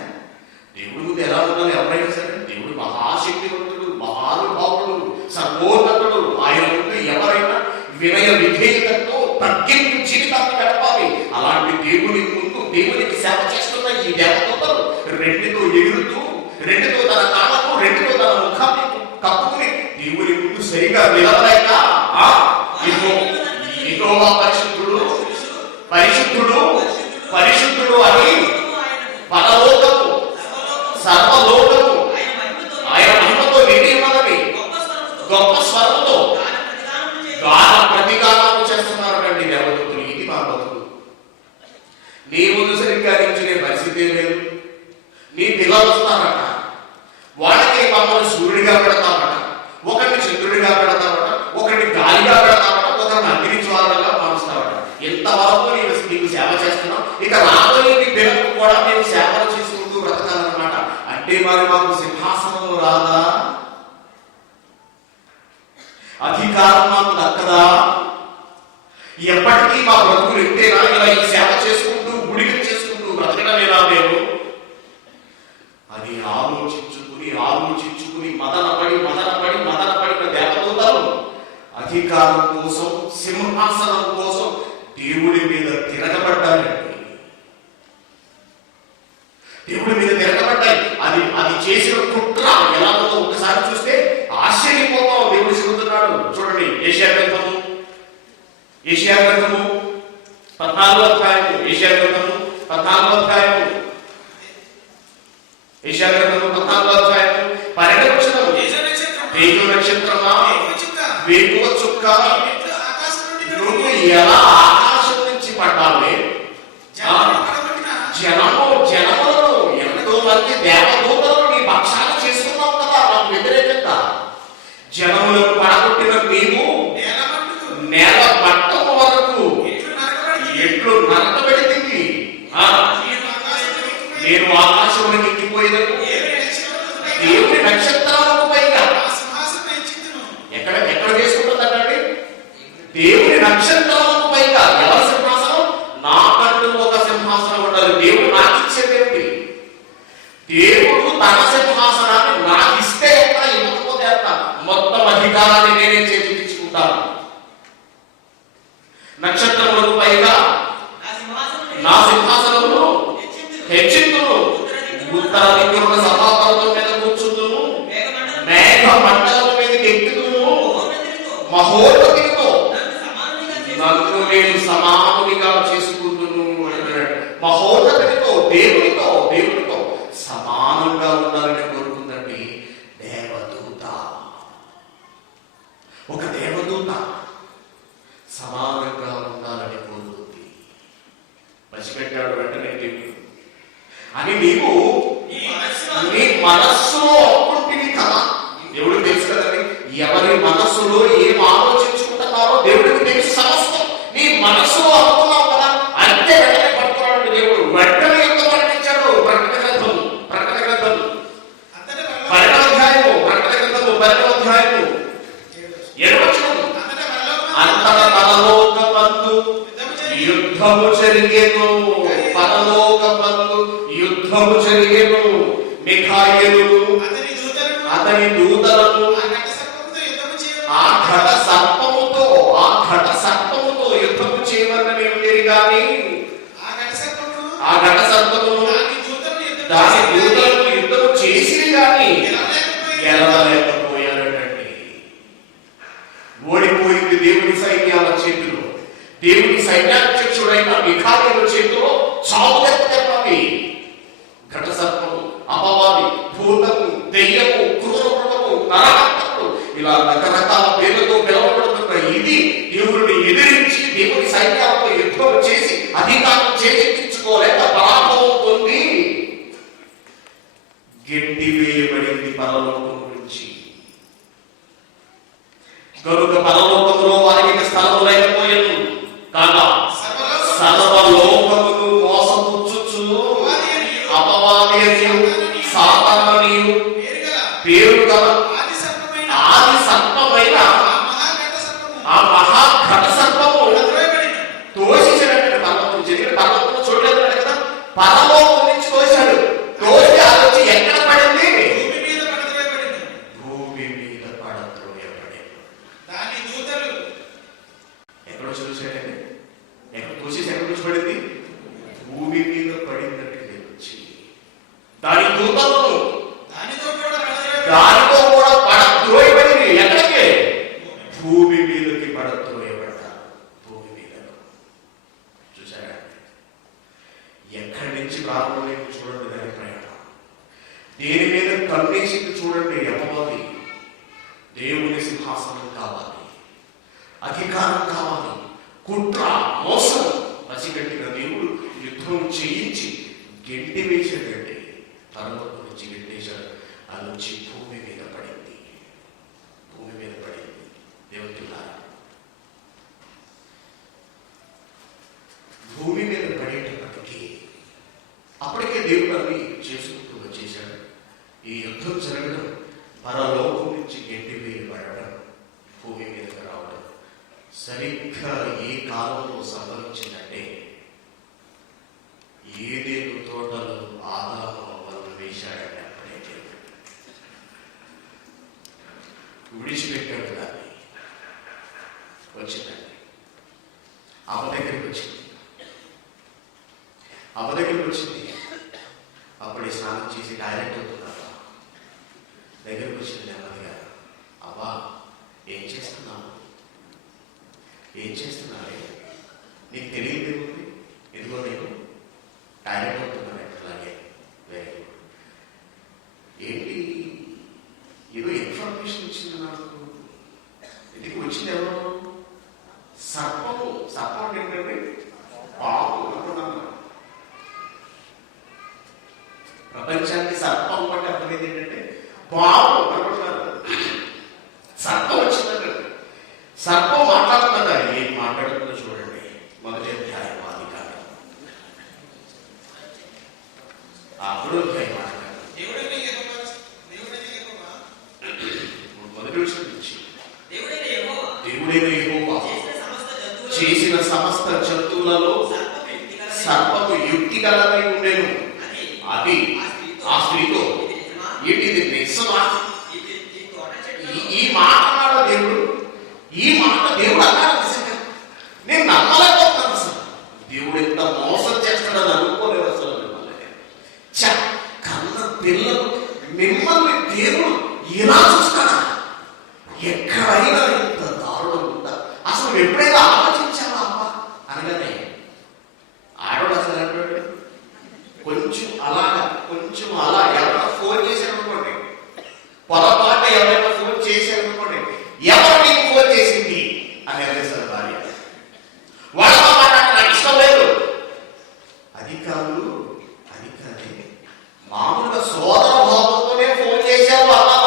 దేవుడి ముందు ఎలా ఉండాలి? ఎవరైనా సరే దేవుడు మహాశక్తివంతుడు, మహానుభావుడు, సర్వోన్నతుడు. ఆయన ముందు ఎవరైనా వినయ విధేయతతో తగ్గింపు జీవితాన్ని గడపాలి. అలాంటి దేవుని ముందు, దేవునికి సేవ చేస్తున్న ఈ దేవతలు 2తో ఎగురుతూ, 2తో తన కాళ్ళకు, 2తో తన ముఖాన్ని కప్పుకుని దేవుని ముందు సరిగా నిలవలేక యెహోవా పరిశుద్ధుడు, పరిశుద్ధుడు, పరిశుద్ధుడు అని పరలోకము, సర్వలోకము ఆయన మహిమతో నిండి ఉన్నదని గొప్ప స్వరముతో గాన ప్రతిగానాలు చేస్తున్నారండి దేవదూతలు. ఇది మా బతుకు. నీ ముందు సరిగ్గా నిల్చునే పరిస్థితి లేదు. నీ పిల్లలు వస్తారట, వాళ్ళకి మమ్మల్ని సూర్యుడిగా పెడతామట, ఒకరిని చంద్రుడిగా పెడతామట, ఒకరిని గాలిగా పెడతామట, ఒకరిని అగ్ని జ్వాలగా మారుస్తామట. ఎంతవరకు నీకు సేవ చేస్తున్నాం, ఇక రాబోయే నీ పిల్లలకు కూడా మేము సేవలు చేసుకుంటూ బ్రతకాలన్నమాట. అంటే మరి మాకు సింహాసనం రాదా? అధికారం మాకు దక్కదా? ఎప్పటికీ మా బ్రతుకులు ఎత్తేనా? ఇలా ఈ సేవ చేసుకుంటూ, గుడికి చేసుకుంటూ బ్రతకడమేనా మేము? అది ఆలోచించుకుని ఆలోచించుకుని మదనపడిన దేవదూతలు అధికారం కోసం, సింహాసనం కోసం దేవుడి మీద తిరగబడ్డారండి. దేవుడి మీద తిరగబడ్డాయి. అది చేసిన కుట్ర ఎలా ఉందో ఒకసారి చూస్తే ఆశ్చర్యపోతాం. దేవుడు చెబుతున్నాడు చూడండి. యెషయా గ్రంథము 14వ అధ్యాయము, యెషయా గ్రంథము 14వ అధ్యాయము, యెషయా గ్రంథము 14వ అధ్యాయము 12వ వచనం, తేజో నక్షత్రమా, వేకువ చుక్క, నువ్వు ఎలా ఆకాశం నుంచి పోయినను దేవుని నక్షత్రములకు పైగా ఎక్కడ ఎక్కడ చేసుకుంటుందంటే దేవుని నక్షత్రములకు పైగా ఎవరి సింహాసనం? నాకంటూ ఒక సింహాసనం ఉండాలి. దేవుడు నాకు ఇచ్చేదేంటి? దేవుడు తన సింహాసనాన్ని నాకు ఇస్తే ఎంత, ఇవ్వకపోతే ఎంత, మొత్తం అధికారాన్ని నేనే చేజిక్కించుకుంటాను. నక్షత్రములకు పైగా నా సింహాసనమును హెచ్చిందును, ఉత్తర దిక్కున సభాపర్వతం మీద కూర్చుందును, మేఘ మండలం మీదకి ఎక్కుదును, మహోన్నతితో నన్ను నేను సమానునిగా చేసుకుంటును అంటాడు. మహోన్నతితో దేవునితో సమానంగా ఉండాలని కోరుకుందండి దేవదూత. ఒక దేవదూత సమానంగా ఉండాలని కోరుకుంది. పసిపెట్టాడు వెంటనే దేవుడు అని నీవు నీ మనస్సులో అనుకుంటుంది కదా. దేవుడికి తెలుసు కదండి ఎవరి మనస్సులో ఏం ఆలోచించుకుంటున్నారో దేవుడికి తెలుసు సమస్తం. నీ మనస్సులో అనుకున్నావు కదా, అంతే వెంటనే పడుతున్నాడు దేవుడు. వెంటనే యుద్ధ ప్రకటించాడు. ప్రకటన గ్రంథము 12వ అధ్యాయము 7వ వచనం. అంతట పరలోకమందు యుద్ధము జరిగెను. పరలోకమందు యుద్ధము జరిగెను. మిఖాయేలు అతని దూతలను ఆ ఘట సర్పముతో యుద్ధము చేయమని మేము తిరిగాని ఆ ఘట సర్పమును దాని దూతలను యుద్ధము చేసి గాని గెలవలేకపోయారటండి. ఓడిపోయింది దేవుని సైన్యాల చేతిలో. దేవుని సైన్యాధ్యక్షుడైన మిఖాయేలు చేతిలో చావు దెబ్బతి. ఘట సర్పము, అపవాది, భూతము, దెయ్యము, క్రూరమృగము, నరహంతకుడు, ఇలా రకరకాల పేర్లతో పిలువబడుతున్న ఇది దేవుడిని ఎదిరించి దేవుని సైన్యాలతో యుద్ధం చేసి అధికారం చేజిక్కించుకోలేక పరాభవం పొంది గెంటి వేయబడింది పరలోకం నుంచి. కనుక పరలోకంలో వారికి స్థలం లేకపోయాను కాగా సర్వలోకమును మోసపుచ్చుచు అపవాదియు సాతానునియు పేరు గల ఆది సర్పమైన ఆ మహాఘట సర్పము తోసేసాడంటే పర్వతం జరిగిన పర్వతం చూడలేదు కదా, పరలోకం నుంచి తోశాడు. తోసి అది వచ్చి ఎక్కడ పడింది? భూమి మీద పడద్రోయబడింది. ఎక్కడో చూసాడండి, ఎక్కడ తోసేసి ఎక్కడ నుంచి పడింది? భూమి మీద పడిందంటే వచ్చి దాని దూతలను దానితో కూడా పడద్రోయబడింది. ఎక్కడికి? భూమి మీదకి పడద్రోయబడ్డారు. భూమి మీద చూసారా? ఎక్కడి నుంచి ప్రారంభమైంది చూడండి దాని ప్రయాణం. దేని మీద కన్నేసింది చూడండి. అపవాది దేవుని సింహాసనం కావాలి, అధికారం కావాలి, కుట్ర మోసం పసిగట్టిన దేవుడు యుద్ధం చేయించి గెంటి వేసాడండి. పరలోకం నుంచి గెంటేశాడు. అది వచ్చి భూమి మీద పడింది. భూమి మీద పడింది. దేవుడులారా, భూమి మీద పడేటప్పటికీ అప్పటికే దేవుడు అన్ని చేసుకుంటూ వచ్చేశాడు. ఈ యుద్ధం జరగడం, పరలోకం నుంచి గెంటి వేయబడడం, భూమి మీదకి రావడం సరిగ్గా ఏ కాలంలో సంభవించిందంటే ఏదేను తోటలో ఆదాము అవ్వలను వేశాడంటే అప్పుడే దేవుడు విడిచిపెట్టాడు. దాన్ని వచ్చిందండి, అమ్మ దగ్గరికి వచ్చింది. అమ్మ దగ్గరికి వచ్చింది. అప్పుడే స్నానం చేసి డైరెక్ట్ అవుతున్నావా దగ్గరికి వచ్చింది నెమ్మదిగా. అవ్వా ఏం చేస్తున్నావు? నీకు తెలియదు ఇదిగో నేను డైరెక్ట్ అవుతున్నాను ఎట్లాగే. Very good. ఏంటి ఏదో ఇన్ఫర్మేషన్ ఇచ్చింది నాకు. ఇది వచ్చింది ఎవరు? సర్పం ఏంటంటే పాము అనుకున్నాను. ప్రపంచానికి సర్పం అంటే అర్థం ఏంటంటే పాము అనుకుంటున్నారు. సర్పం వచ్చిందంటే సర్పం మాట్లాడుతుందా? ఏం మాట్లాడుతుందో చూడండి. మొదటి సర్పము యుక్తి గలదై ఉండేను. అది ఆ స్త్రీతో ఏంటిది నిజమా? ఈ మాట అన్నాడు దేవుడు. ఈ మాట దేవుడు అన్నాడు. నిజంగా నేను నమ్మలేకపోతున్నాను. అసలు దేవుడు ఎంత మోసం చేస్తాడని అనుకోలేదు. అసలు కన్న పిల్లలు మిమ్మల్ని దేవుడు ఇలా చూస్తాడా? ఎక్కడైనా ఇంత దారుణం ఉందా? అసలు ఎప్పుడైనా ఆలోచించావా అమ్మ అనగానే ఆడవాడు అసలు అంటాడు కొంచెం అలా ఎవరైనా ఫోన్ చేశారనుకోండి, పొరపాటు ఎవరైనా ఫోన్ చేశారనుకోండి, ఎవరు నీకు ఫోన్ చేసింది అని అడిగేస్తారు భార్య. వాళ్ళతో మాట్లాడిన నాకు ఇష్టం లేదు. అది కాదే మామూలుగా సోదర భావంతోనే ఫోన్ చేశారు అన్నాలేదు.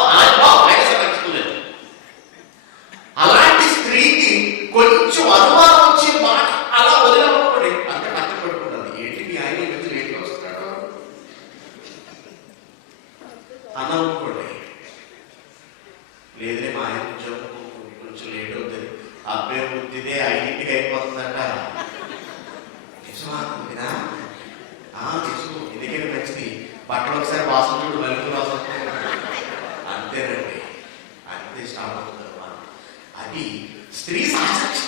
అలాంటి స్త్రీకి కొంచెం అనుమానం వచ్చే మాట అలా వదిలేమనుకోండి, అంత కష్టపడుకుంటుంది. ఏంటి మీ ఆయన మంచి లేట్గా వస్తున్నాడు అన్ననుకోండి. లేదే మా ఆయన కొంచెం లేట్ అవుతుంది, అబ్బాయి బుద్ధిదే 5ంటికి అయిపోతుందంట. నిజమా? ఎందుకైనా మంచిది. బట్టలు ఒకసారి వాసన చూడు, మళ్ళీ వాసన అంతేనండి. అంతే స్టార్ట్ అవుతుంది అన్నమాట. అది స్త్రీ సాక్షి.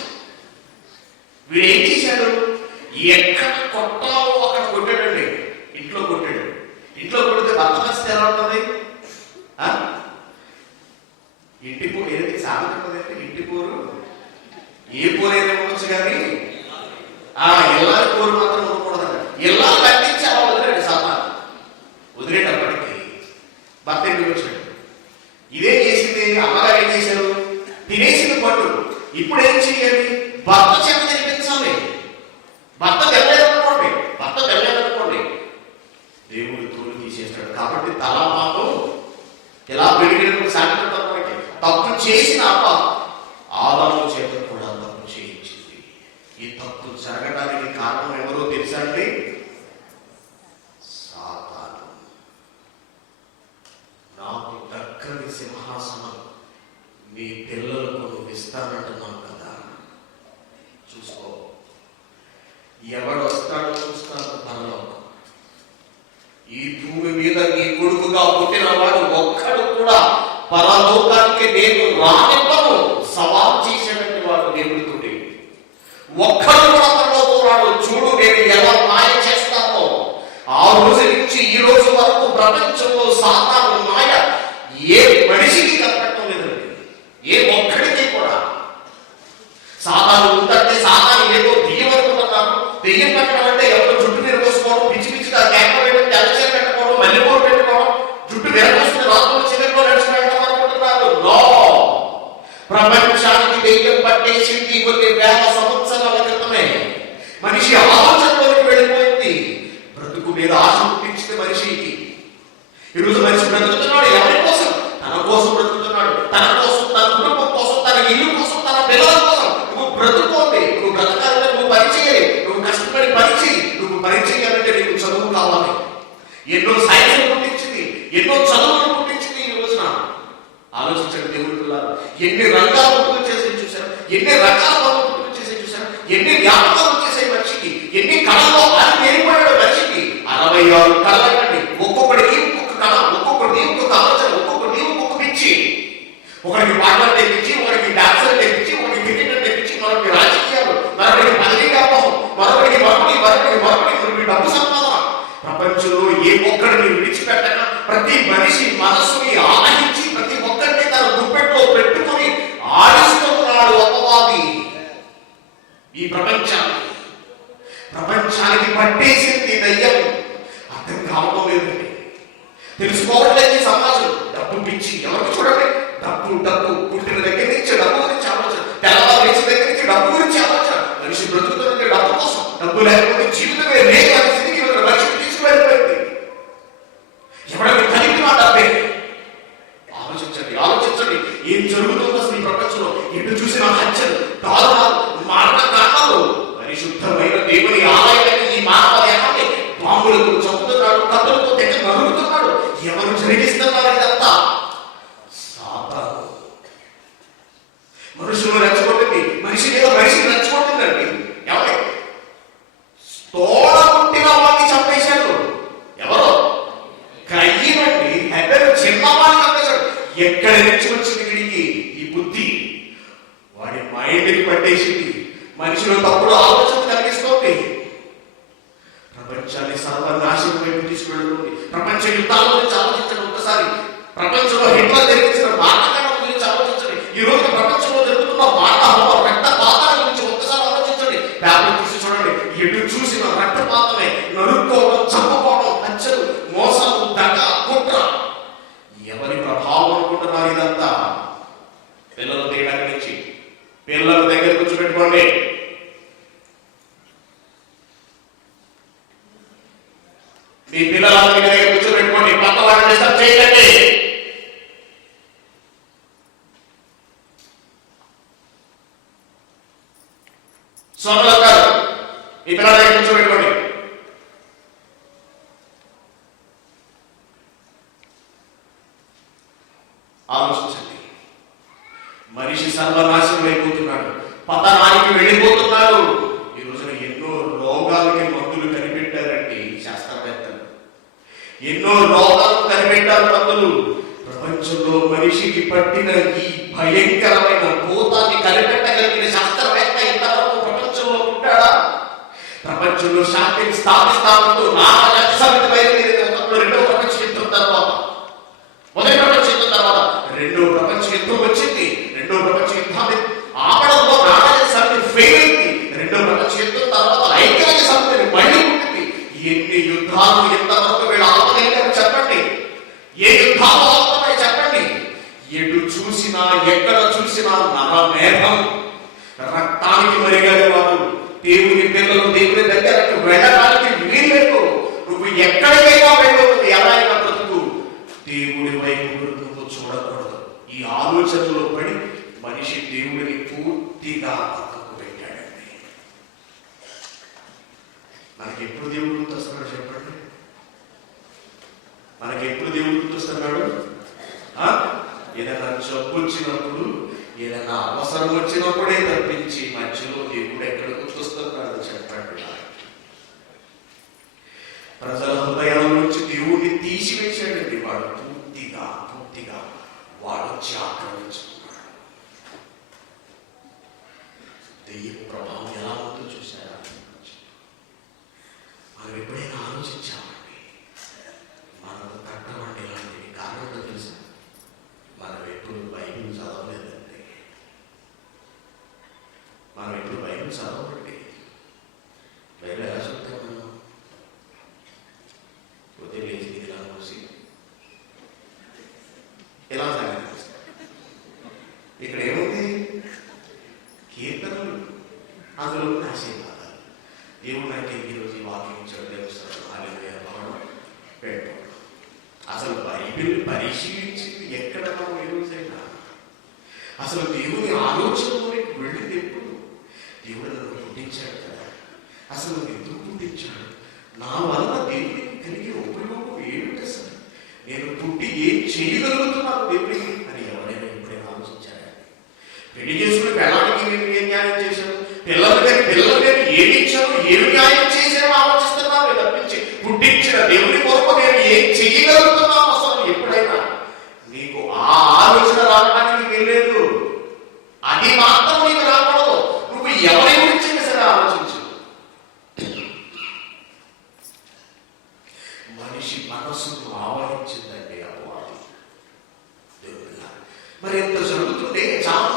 వీడు ఏం చేశాడు? ఎక్కడ కొట్టాలో అక్కడ కొట్టాడండి. ఇంట్లో కొట్టాడు. ఇంట్లో కొడితే భర్త పరిస్థితి ఎలా ఉంటుంది? ఇంటి పో ఏదైతే సామెత ఉంటుందంటే ఇంటి పోరు ఏ పోరైనా ఉండొచ్చు కానీ ఎల్లారి పోరు మాత్రం ఉండకూడదంట. ఎలా కట్టించి అలా వదిలేడు. సామాన్ వదిలేటప్పటికి భర్త ఇంటికి వచ్చాడు. ఇదే చేసింది అమ్మగారు. ఏం చేశారు? తినేసిన పట్టు. ఇప్పుడు ఏం చేయాలి? భర్త చేత తినిపించాలి. భర్త తెల్లలేదనుకోండి దేవుడు తోలు తీసేస్తాడు. కాబట్టి తలా పాపం ఎలా పెరిగిన సాగిపోతాం. తప్పు చేసిన అమ్మ ఆదాము చేత కూడా తప్పు చేయించింది. ఈ తప్పు జరగడానికి కారణం ఎవరో తెలుసా అండి? సాతాను. నాకు దగ్గర సింహాసనం నీ పిల్లలకు నువ్వు ఇస్తానంటున్నావు కదా, చూసుకో. ఎవడు వస్తాడో చూస్తాను పరలోకం. ఈ భూమి మీద నీ కొడుకుగా పుట్టిన వాడు ఒక్కడు కూడా పరలోకానికి నేను రానివ్వను సవాల్ చేసేటువంటి వాడు దేవుడితోటి. ఒక్కడు కూడా పరలోకం రాడు. చూడు నేను ఎలా మాయ చేస్తానో. ఆ రోజు నుంచి ఈ రోజు వరకు ప్రపంచంలో సాతాను మాయ ఏ మనిషికి కనపడటం లేదండి. ఏ ఒక్కడికి కూడా. సాతాను ఉందంటే సాతాను ఏదో దెయ్యం అనుకుంటున్నాను. దెయ్యం పెట్టడం అంటే ఎవరో జుట్టు విరగోసుకోవడం, పిచ్చి పిచ్చిగా కేక వేయడం, తెల్లచీర పెట్టుకోవడం, మల్లెపూలు పెట్టుకోవడం, జుట్టు విరగోసుకుని రాత్రులు చివరిలో నడిచి పెట్టడం అనుకుంటున్నారు. నో. ప్రపంచానికి దెయ్యం పట్టేసింది కొన్ని వేల సంవత్సరాల క్రితమే. మనిషి ఆలోచనలోకి వెళ్ళిపోయింది. బ్రతుకు మీద ఆశ పుట్టించింది మనిషికి. ఈరోజు మనిషి బ్రతుకుతున్నాడు ఎవరి కోసం? తన కోసం బ్రతుకుతున్నాడు. తన కోసం, తన కుటుంబం కోసం, తన ఇల్లు కోసం, తన పిల్లల కోసం. నువ్వు బ్రతుకోండి. నువ్వు బ్రతకాలంటే నువ్వు పని చేయాలి. నువ్వు కష్టపడి పని చేయి. నువ్వు పని చేయాలంటే నీకు చదువు కావాలి. ఎన్నో సైన్సులు పుట్టించింది, ఎన్నో చదువులు పుట్టించింది. ఈ రోజున ఆలోచించండి దేవుడి పిల్లలు. ఎన్ని రంగాలు పుట్టుకొచ్చేసి చూశారు, ఎన్ని రకాల పనులు పుట్టుకొచ్చేసి చూశారు, ఎన్ని వ్యాపారాలు వచ్చేసాయి మనిషికి, ఎన్ని కళల్లో అని పేరుపడాడు మనిషికి. 66 కళలండి. ఒక్కొక్కడికి ఒక్కొక్క కళ, ఒక్కొక్కడికి ఒక్కొక్క ఆలోచన, ఒక్కొక్కడికి ఒక్కొక్క పిచ్చి. ఒకరికి పాటలు తెప్పించి, ఒకరికి డాన్సులు తెప్పించి, ఒకరికి క్రికెట్ తెప్పించి, మరొకటి రాజకీయాలు, మరొకటి పదవీ వ్యాపారం, మరొకటి డబ్బు సంపాదన. ప్రపంచంలో ఏ ఒక్కడిని విడిచిపెట్టక ప్రతి మనిషి మనస్సుని ఆనహించి ప్రతి ఒక్కరిని తన గుప్పెట్లో పెట్టుకొని ఆడిస్తున్నాడు అపవాది. ఈ ప్రపంచానికి పట్టేసింది దయ్యం. అర్థం కావడం లేదండి. తెలుసుకోవట్లేదు ఈ సమాజం. డబ్బు పిచ్చి. ఎవరికి చూడండి, డబ్బు పుట్టిన దగ్గర నుంచి డబ్బు గురించి ఆలోచన, తెల్లవారు లేచిన దగ్గర నుంచి డబ్బు గురించి ఆలోచన. మనిషి బ్రతుకుతున్నది డబ్బు కోసం. డబ్బు లేకపోతే జీవితమే లేదు అనే స్థితికి మనిషిని తీసుకువెళ్ళిపోయింది. ఎవరైనా కలిగిన డబ్బే. ఆలోచించండి ఏం జరుగుతుందో అసలు ఈ ప్రపంచంలో. ఎటు చూసిన హత్యలు, దారుణాలు, మరణ కారణాలు. పరిశుద్ధమైన దేవుని ఆలయమైన ఈ మానవ దేహాన్ని బాంబులతో చంపుతున్నాడు, కత్తులతో తెగ నరుకుతున్నాడు. ఎవరు జరిగిస్తున్నారు ఇదంతా? సాతాను. మనుషులు రెచ్చగొట్టింది, మనిషి మీద మనిషిని రెచ్చగొట్టిందండి. ఎవరి తోడ కూర్చోబెట్టుకోండి. మీ పిల్లలందరి దగ్గర కూర్చోబెట్టుకోండి. పక్క వాళ్ళని డిస్టర్బ్ చేయకండి. సోమరావు గారు మీ పిల్లల దగ్గర కూర్చోబెట్టుకోండి. ఆలోచించండి. మనిషి సర్వనాశనం అయిపోతున్నాడు, పతనానికి వెళ్ళిపోతున్నాడు. ఈ రోజున ఎన్నో రోగాలకి మందులు కనిపెట్టారండి శాస్త్రవేత్తలు. ఎన్నో రోగాలు కనిపెట్టారు మందులు. ప్రపంచంలో మనిషికి పట్టిన ఈ భయంకరమైన భూతాన్ని కనిపెట్టగలిగిన శాస్త్రవేత్త ఇంతవరకు ప్రపంచంలో పుట్టాడా? ప్రపంచంలో శాంతిని స్థాపిస్తామంటూ నానాజాతి సమితి బయలుదేరిన రెండవ ప్రపంచ యుద్ధం తర్వాత, మొదటి ప్రపంచ యుద్ధం తర్వాత రెండో ప్రపంచ యుద్ధం వచ్చింది. రెండో ప్రపంచ యుద్ధాన్ని ఆపడంలో నానాజాతి సమితి ఫెయిల్ అయింది. రెండో ప్రపంచ యుద్ధం తర్వాత ఐక్యరాజ్య సమితిని మళ్ళీ పుట్టింది. ఎన్ని యుద్ధాలు ఎంతవరకు వీళ్ళు ఆపగలిగారు చెప్పండి? ఏ యుద్ధాలు ఆపుతున్నాయి చెప్పండి? ఎటు చూసినా ఎక్కడ చూసినా నరమేధం, రక్తానికి మరిగానే వారు. దేవుని పిల్లలు దేవుని దగ్గరకు వెళ్ళడానికి వీల్లేదు. నువ్వు ఎక్కడికైనా వెళ్ళవచ్చు, ఎవరైనా బ్రతుకు, దేవుడి వైపు నువ్వు చూడకూడదు. ఈ ఆలోచనలో పడి మనిషి దేవుడిని పూర్తిగా పక్కకు పెట్టాడండి. మనకి ఎప్పుడు దేవుడు గుర్తొస్తున్నాడు చెప్పండి? మనకి ఎప్పుడు దేవుడు గుర్తొస్తున్నాడు? ఏదైనా జబ్బు వచ్చినప్పుడు, ఏదైనా అవసరం వచ్చినప్పుడే తప్పించి మధ్యలో దేవుడు ఎక్కడ గుర్తొస్తున్నాడు చెప్పండి? ప్రజల హృదయాల నుంచి దేవుడిని తీసివేశాడండి. వాడు పూర్తిగా వాడు వచ్చి ఆక్రమించుకున్నాడు. దెయ్యం ప్రభావం ఎలా ఉందో చూశారా? మనం ఎప్పుడైనా ఆలోచించామండి? మనకు తగ్గమండి ఇలాంటివి. కారణం తెలుసా? మనం ఎప్పుడు బైబిల్ చదవలేదండి. మనం ఎప్పుడు బైబిల్ చదవండి. బైబిల్ ఎలా చదువుతాం మనం? ఉదయం లేచి ఇలా మూసి ఎలా సాగిస్తాం? ఇక్కడ ఏముంది? కీర్తనలు, అందులో ఆశీర్వాదాలు. దేవుడు అంటే ఈరోజు ఈ వాక్యం ఇచ్చాడు. దేవస్థానం పెట్టు. అసలు బైబిల్ పరిశీలించింది ఎక్కడ మనం ఏ రోజైనా? అసలు దేవుని ఆలోచనలోకి వెళ్ళింది ఎప్పుడు? దేవుడు నన్ను పుట్టించాడు కదా, అసలు ఎందుకు పుట్టించాడు? నా వల్ల దేవుడికి కలిగే ఉపయోగం ఏమిటి? అసలు నేను పుట్టి ఏం చేయగలుగుతున్నాను దేవుడికి అని ఎవరైనా ఎప్పుడైనా ఆలోచించారా? పెళ్లి చేసుకుని పిల్లలకి నేను ఏం న్యాయం చేశాను, పిల్లలు నేను ఏమి ఇచ్చాను, ఏమి న్యాయం చేశాను ఆలోచిస్తున్నాను తప్పించి పుట్టించిన దేవుని కొరకు నేను ఏం చేయగలుగుతున్నాను అసలు ఎప్పుడైనా నీకు ఆ ఆలోచన రావడానికి వెళ్ళలేదు. అది మాత్రం నీకు రాకూడదు. నువ్వు ఎవరి గురించి సరే ఆలోచించు. మనిషి మనసును ఆవహించిందండి అపవాది. మరి ఎంత జరుగుతుంటే చాలా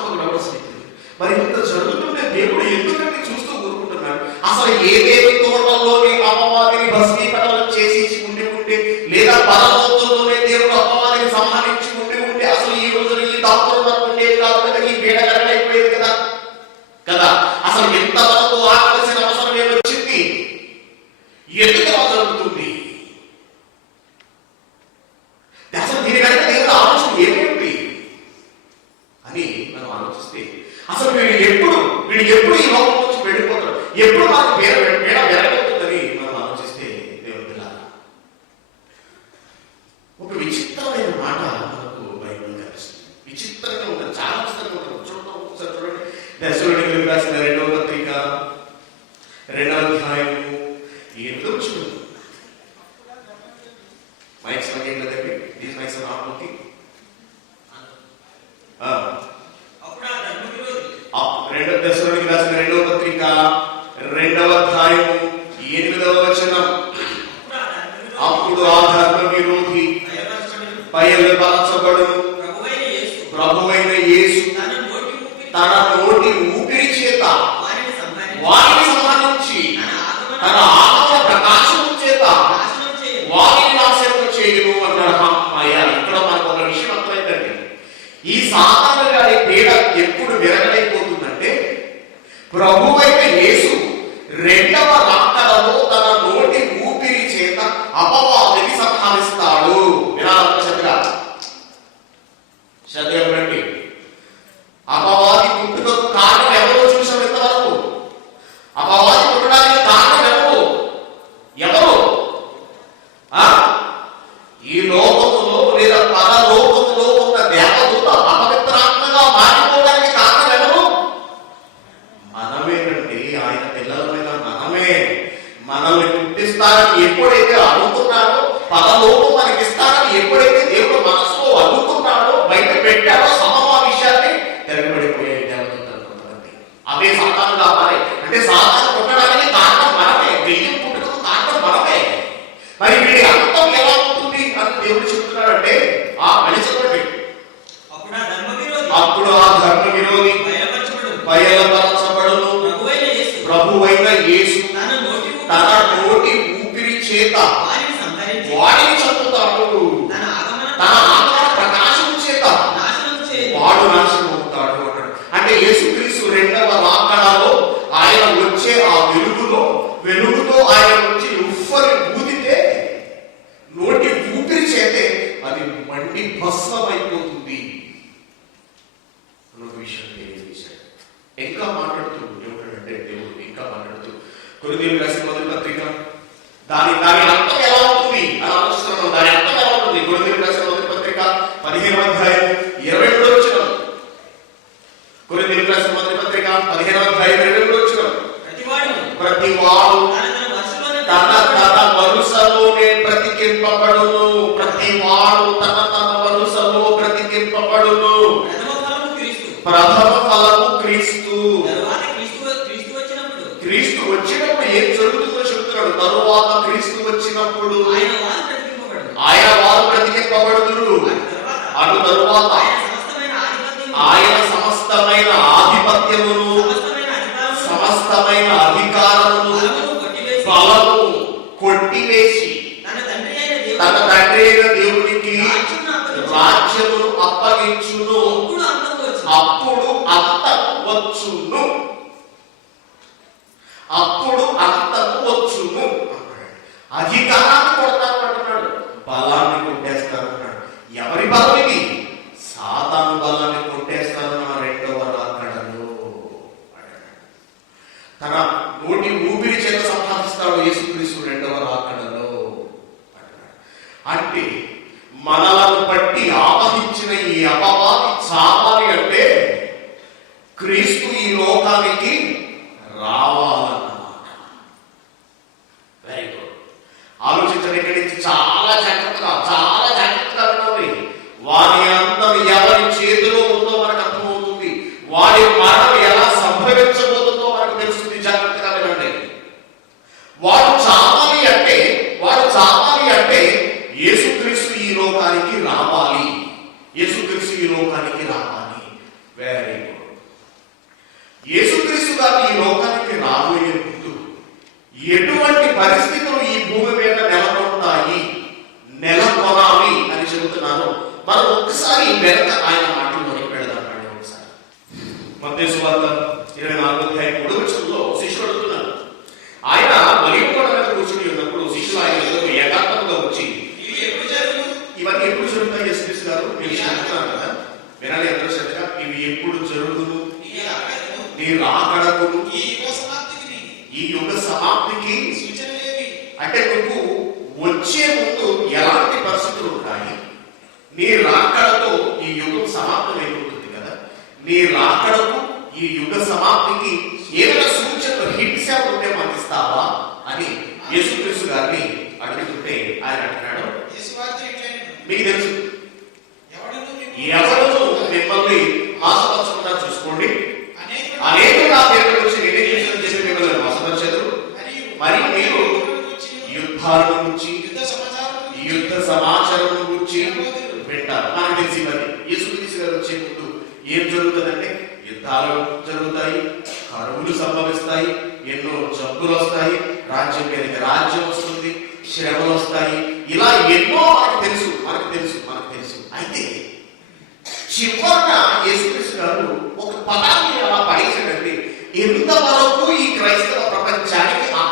మరి ఇంత జరుగుతుంటే దేవుడు ఎందుకంటే చూస్తూ ఊరుకుంటున్నాడు? అసలు ఏదేవి తోటల్లోని అపవాదిని భస్మీకరణం చేసి ఉంటే, లేదా పరలోకంలోనే దేవుడు అపవాదిని సంహరించి ఉంటే అసలు ఈ రోజు ఈ దాపురం వరకు ఉండేది కాదు కదా, ఈ పీడ కరగైపోయేది కదా. అసలు ఎంతవరకు ఆకాల్సిన అవసరం ఏమొచ్చింది? ఎందుకు అలా జరుగుతుంది? అసలు దీనికంటే దేవుడు ఆలోచన ఏమేమిటి అని మనం ఆలోచిస్తే, అసలు వీడు ఎప్పుడు ఈ లోకం నుంచి వెళ్ళిపోతాడు, ఎప్పుడు మనకు పీడ వెరగవుతుందని మనం ఆలోచిస్తే దేవుడు ఒక విచిత్రమైన మాట మనకు బైబిల్ కనిపిస్తుంది. విచిత్రంగా ఉంటుంది, చాలా విచిత్రంగా ఉంటుంది. ఒకసారి చూడండి. దశలోనికి రాసిన 2వ పత్రిక 2వ అధ్యాయము 7వ వచనం. మైక్స్ పనిచేయం కదండి, these mics are not working. 2వ దశలోనికి రాసిన 2వ పత్రిక 2వ అధ్యాయము 8వ వచనం. అప్పుడు ఆ ధర్మ విరోధి బయలుపరచబడును, ప్రభువైన యేసు తన నోటి ఊపిరి చేత వారిని సంహరించి తన ఆత్మ ప్రకాశం చేత వారిని నాశనం చేయును అన్నాడు. అమ్మాయ, ఇక్కడ మనకు ఒక విషయం అర్థమైందండి. ఈ సాతాను గారి పీడ ఎప్పుడు విరగడైపోతుందంటే, ప్రభు రెండవ రాకడలో తన నోటి ఊపిరి చేత అపవాదిని సంహరిస్తాడు. వినాలి చక్కగా, చదివండి. అపవాది పుట్టుకకు కారణం ఎవరో చూసాం ఇంతవరకు. అపవాది పుట్టడానికి కారణం ఎవరు? ఈ లోకములో లేదా పరలోకములో ఉన్న దేవదూత అపవిత్రాత్మగా మారిపోవడానికి కారణం ఎవరు? మనమేనండి. ఆయన పిల్లలమైన మనమే. మనల్ని పుట్టిస్తారని ఎప్పుడైతే అనుకున్నాడో, పరలోకం మనకి ఇస్తారని ఎప్పుడైతే దేవుడు మనసులో అనుకున్నాడో, బయట పెట్టాడో, సమమా విషయాన్ని తిరగబడిపోయాయి దేవదూతలు కొంతమంది. అవే సాతానుగా మారాయి. అంటే సాతాను పుట్టడానికి కారణం మనమే, దెయ్యం పుట్టుకకు కారణం మనమే. మరి వీడి అంతం ఎలా ఉంటుంది అని దేవుడు చెప్తున్నాడంటే, చెప్పండి, అప్పుడు ఆ ధర్మ విరోధి బయలుపరచబడును, ప్రభువైన యేసు తన నోటి ఊపిరి చేత వాడిని చంపుతాడు, తన ఆగమన ప్రకాశం చేత వాడు నాశనం అవుతాడు అన్నాడు. అంటే యేసుక్రీస్తు రెండవ రాకడలో ఆయన వచ్చే ఆ వెలుగుతో ఆయన వచ్చి ఉఫ్ఫని ఊదితే నోటి ఊపిరి చేతే అది మండి భస్మమైపోతుంది అన్న విషయం తెలియజేశాడు. ఇంకా మాట్లాడుతూ ఏమంటాడంటే, దేవుడు ఇంకా మాట్లాడుతూ కొరింథీయులకు రాసిన మొదటి పత్రిక దాని అర్థం ఎలా ఉంటుంది అని ఆలోచిస్తున్నాం. దాని అర్థం ఎలా ఉంటుంది? కొరింథీయులకు రాసిన మొదటి పత్రిక 15వ అధ్యాయం 22వ వచనం. కొరింథీయులకు రాసిన మొదటి పత్రిక 15వ అధ్యాయం 22వ వచనం. ప్రతివాడు తన వరుసలోనే బ్రతికింపబడును. ప్రతివాడు తన వరుసలో బ్రతికింపబడును. ప్రథమ ఫలము క్రీస్తు. క్రీస్తు వచ్చినప్పుడు ఏం జరుగుతుందో చెబుతున్నాడు. తరువాత క్రీస్తు వచ్చినప్పుడు ఆయన వారు బ్రతికింపబడుదురు. అటు తరువాత ఆయన సమస్తమైన ఆధిపత్యమును, సమస్తమైన అధికారమును, బలము కొట్టివేసి తన తండ్రి అయిన దేవునికి రాజ్యమును అప్పగించును. అప్పుడు అంతము వచ్చును. అధికారాన్ని కొడతాను అంటున్నాడు, బలాన్ని కొట్టేస్తాను అన్నాడు. ఎవరి బలం ఇది? సాతాను బలాన్ని కొట్టేస్తాను నా రెండవ రాకడలో. తన నోటి ఊపిరి చేత సంపాదిస్తాడు యేసుక్రీస్తు రెండవ రాకడలో. అంటే మనలను బట్టి ఆవహించిన ఈ అపవాది చావాలి అంటే క్రీస్తు ఈ లోకానికి రావాలన్నమాట. Very good. ఆలోచించండి. ఇక్కడి నుంచి చాలా జాగ్రత్తగా వినాలి. వారి అందరూ ఎవరి చేతిలో ఉందో మనకు అర్థమవుతుంది. వారి మరణం ఎలా సంభవించబోతుందో మనకు తెలుస్తుంది. జాగ్రత్తగా వినండి. వాడు చావాలి అంటే యేసుక్రీస్తు ఈ లోకానికి రావాలి. Very good. యేసుక్రీస్తు గారు ఈ లోకానికి రాబోయే ముందు ఎటువంటి పరిస్థితులు ఈ భూమి మీద నెలకొనాలి అని చెబుతున్నాను. మనం ఒక్కసారి వెనక ఆయన మాటల్లోకి వెళదాం. ఒకసారి మత్తయి సువార్త 24వ అధ్యాయం 3వ వచనంలో శిష్యుడు అడుగుతున్నారు. ఆయన ఒలీవ కొండ మీద కూర్చుని ఉన్నప్పుడు శిష్యులు ఆయన ఎదురు ఏకాంతంగా వచ్చి, ఇవన్నీ ఎప్పుడు జరుగుతాయి యేసుక్రీస్తు గారు? మీరు చెప్తున్నారు కదా, వినాలి అందరూ శ్రద్ధగా. ఇవి ఎప్పుడు జరుగును? నీ రాకడకును ఈ యుగ సమాప్తికి అంటే నువ్వు వచ్చే ముందు ఎలాంటి పరిస్థితులు ఉంటాయి? నీ రాకడతో ఈ యుగం సమాప్తం అయిపోతుంది కదా. నీ రాకడకు ఈ యుగ సమాప్తికి ఏదైనా సూచనలు హింట్స్ ఉంటే మాకిస్తావా అని యేసుక్రీస్తు గారిని అడుగుతుంటే ఆయన అంటున్నాడు, మీకు తెలుసు, ఎవరు మిమ్మల్ని మోసపరచకుండా చూసుకోండి. అనేక నా పేరు వచ్చి నిర్ణయం చేసి మిమ్మల్ని మోసపరిచెదరు. మరి మీరు యుద్ధాలను గురించి, యుద్ధ సమాచారం గురించి వింటారు. మనకు తెలిసి మరి యేసుక్రీస్తు గారు వచ్చే ముందు ఏం జరుగుతుందంటే యుద్ధాలు జరుగుతాయి, కరువులు సంభవిస్తాయి, ఎన్నో జబ్బులు వస్తాయి, రాజ్యం మీదకి రాజ్యం వస్తుంది, శ్రమలు వస్తాయి. ఇలా ఎన్నో మనకు తెలుసు. అయితే చివరన యేసుక్రీస్తు గారు ఒక పదాన్ని అలా పడేసాడంటే, ఎంతవరకు ఈ క్రైస్తవ ప్రపంచానికి ఆ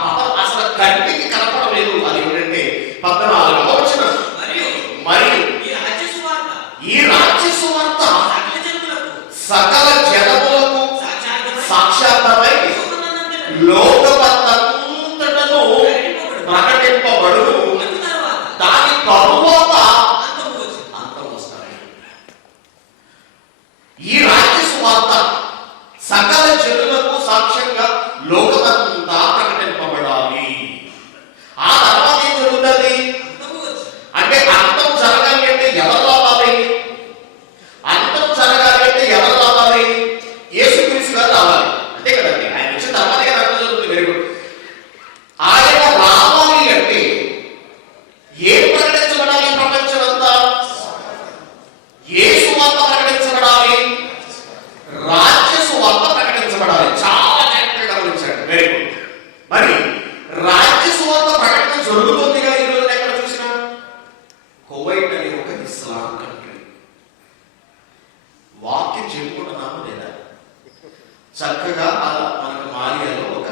తరువాత అంతం వస్తాయి. ఈ రాజ్య సువార్త సకల జనులకు సాక్ష్యంగా లోకమంతా ప్రకటింపబడాలి. ఆ తర్వాత ఏం జరుగుతుంది అంటే అంతం జరగాలి అంటే ఎవరు రావాలి? అంతం జరగాలి అంటే ఎవరు రావాలి? యేసుక్రీస్తు గారు రావాలి అంతే కదండి. ఆయన వచ్చిన తర్వాత అంతం జరుగుతుంది. Very good. ఆయన రావాలి అంటే ఏం ప్రకటించబడాలి? ప్రపంచం అంతా ఏ సువార్త ప్రకటించబడాలి? రాజ్య సువార్త ప్రకటించబడాలి. చాలా జాగ్రత్తగా గమనించండి. Very good. మరి రాజ్య సువార్త ప్రకటన జరుగుతుందిగా ఈ రోజు ఎక్కడ చూసినా. కువైట్ అనే ఒక ఇస్లాం కంట్రీ. వాక్యం చెప్పుకుంటున్నాము లేదా? చక్కగా మనకు మాలియాలో ఒక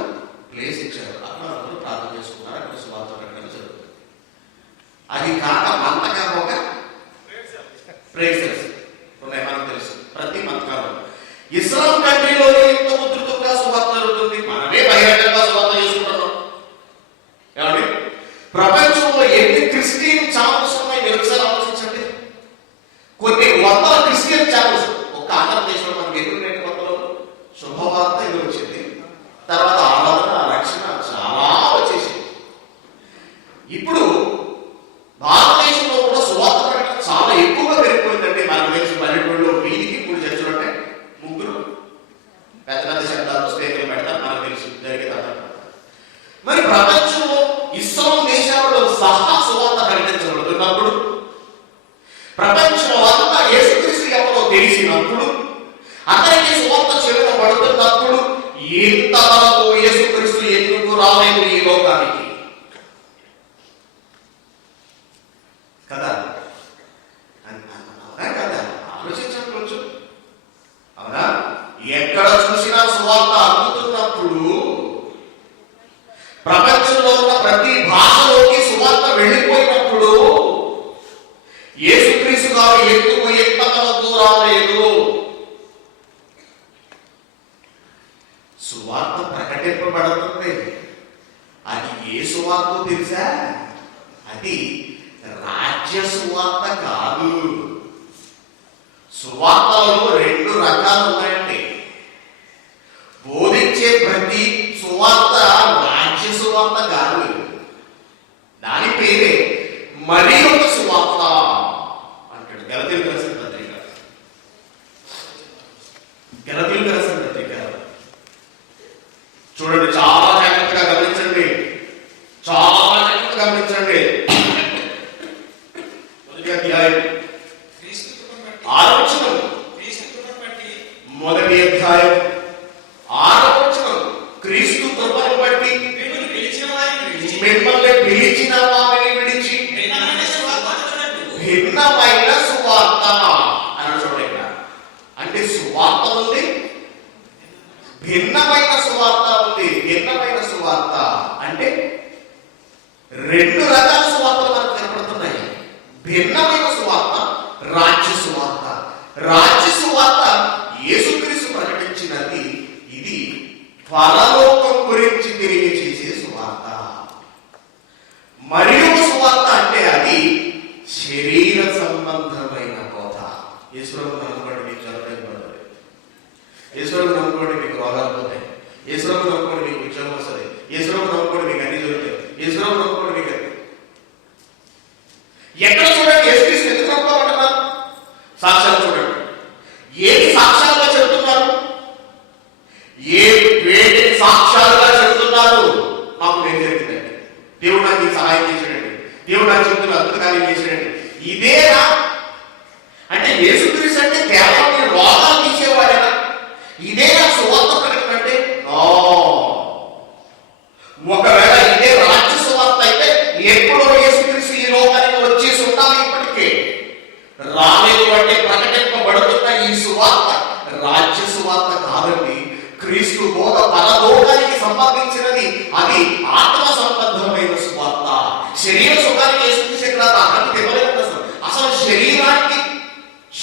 ప్లేస్ ఇచ్చారు. అక్కడ అందరూ ప్రార్థన చేసుకున్నారు. అక్కడ సువార్త ప్రకటన జరుగుతుంది. అది కాక మంతగా ఒక ప్రేసెస్ ఉన్నాయి మనకు తెలుసు. ప్రతి మంతకాలం ఇస్లాం కంట్రీలోనే ఇంత ఉధృతంగా సువార్త జరుగుతుంది. మనమే బహిరంగంగా సువార్త చేసుకుంటున్నాం. ఏమండి? ప్రపంచంలో ఎన్ని క్రిస్టియన్ ఛానల్స్ ఉన్నాయి మీరు ఒకసారి ఆలోచించండి. కొన్ని వందల క్రిస్టియన్ ఛానల్స్ ఒక్క ఆంధ్రప్రదేశ్లో మనకి ఎన్ని ఉన్నాయి? కొత్తలో శుభవార్త ఇది వచ్చింది, తర్వాత ఆరాధన, రక్షణ చాలా వచ్చేసింది. ఇప్పుడు భారతదేశంలో కూడా సువార్త ప్రకటన చాలా ఎక్కువగా పెరిగిపోయిందంటే మనకు తెలిసి పల్లెటూరులో వీధికి 3 చర్చలు ఉంటాయి. 3 పెద్ద పెద్ద శబ్దాలు స్పీకర్లు పెడతారు. మనకు తెలుసు జరిగేది. మరి ప్రపంచంలో ఇస్లాం దేశాలలో సహా సువార్త ప్రకటించబడుతున్నప్పుడు, ప్రపంచంలో అంతా యేసుక్రీస్తు ఎవరో తెలిసినప్పుడు, అందరికీ సువార్త చెబుతబడుతున్నప్పుడు ఇంతవరకు యేసుక్రీస్తు ఎందుకు రాలేదు ఈ లోకానికి? కదా కదా ఆలోచించవచ్చు. అవునా? ఎక్కడ చూసినా సువార్త అందుతున్నప్పుడు, ప్రపంచంలో ఉన్న ప్రతి భాషలోకి సువార్త వెళ్ళిపోయినప్పుడు యేసుక్రీస్తు గారు ఎందుకు ఎంతమంది రాలేదు? సువార్త ప్రకటింపబడుతుంది. అది ఏ సువార్త తెలుసా? అది రాజ్య సువార్త కాదు. సువార్తలో 2 రకాలు ఉన్నాయండి. బోధించే ప్రతి సువార్త రాజ్య సువార్త కాదు. దాని పేరే మరి ఒక సువార్త అంటాడు. గలతీయులకు రాసిన పత్రిక చూడండి. చాలా జాగ్రత్తగా గమనించండి. చాలా జాగ్రత్తగా గమనించండి. మొదటి అధ్యాయం 6వ వచనం. మొదటి అధ్యాయం 6వ వచనం. క్రీస్తు కృపను బట్టి మిమ్మల్ని పిలిచిన వారిని విడిచి భిన్నమైన సువార్త అని చూడండి. అంటే సువార్త ఉంది, భిన్నమైన సువార్త ఉంది. భిన్నమైన సువార్త అంటే 2 రకాల సువార్తలు మనకు కనపడుతున్నాయి. భిన్నమైన సువార్త, రాజ్య సువార్త. రాజ్య సువార్త యేసుక్రీస్తు ప్రకటించినది. ఇది పరలోకం గురించి తెలియజేసే సువార్త. మరి ఒక సువార్త అంటే అది శరీర సంబంధమైన బోధ. యేసుప్రభువు నమ్ముకోండి మీకు జరగడం పడుతుంది. యేసుప్రభువు నమ్ముకోండి మీకు రోగాలు పోతాయి. యేసుప్రభువు నమ్ముకోండి మీకు ఉద్యోగం వస్తుంది. యేసుప్రభువు నమ్ముకోండి మీకు అన్ని జరుగుతాయి. యేసుప్రభువు నమ్ముకోండి మీకు ఎక్కడ చూడండి యేసుక్రీస్తు ఎందుకు నమ్ముకోమంటున్నారు? సాక్ష్యాలు చూడండి. ఏది సాక్ష్యాలుగా చెబుతున్నారు? వేటిని సాక్ష్యాలుగా చెబుతున్నారు? మాకు నేను జరిగిందండి, దేవుడు నాకు సహాయం చేశాడండి, దేవుడు నాకు చెబుతున్న అద్భుతాలు చేశాడండి. ఇదేనా అంటే యేసుక్రీస్తు అంటే కేవలం రోగాలు తీసేవాడేనా? ఇదేనా సువార్త ప్రకటన అంటే? ఒకవేళ ఇదే రాజ్య సువార్త అయితే ఎప్పుడో యేసుక్రీస్తు ఈ లోకానికి వచ్చేసి ఉండాలి. ఇప్పటికే రాలేదు అంటే ప్రకటింపబడుతున్న ఈ సువార్త రాజ్య సువార్త కాదండి. క్రీస్తు బోధ పరలోకానికి సంబంధించినది. అది ఆత్మ సంబంధమైన సువార్త. శరీర సుఖానికి యేసుక్రీస్తు ఇక్కడ అర్హత ఇవ్వలేదు. అసలు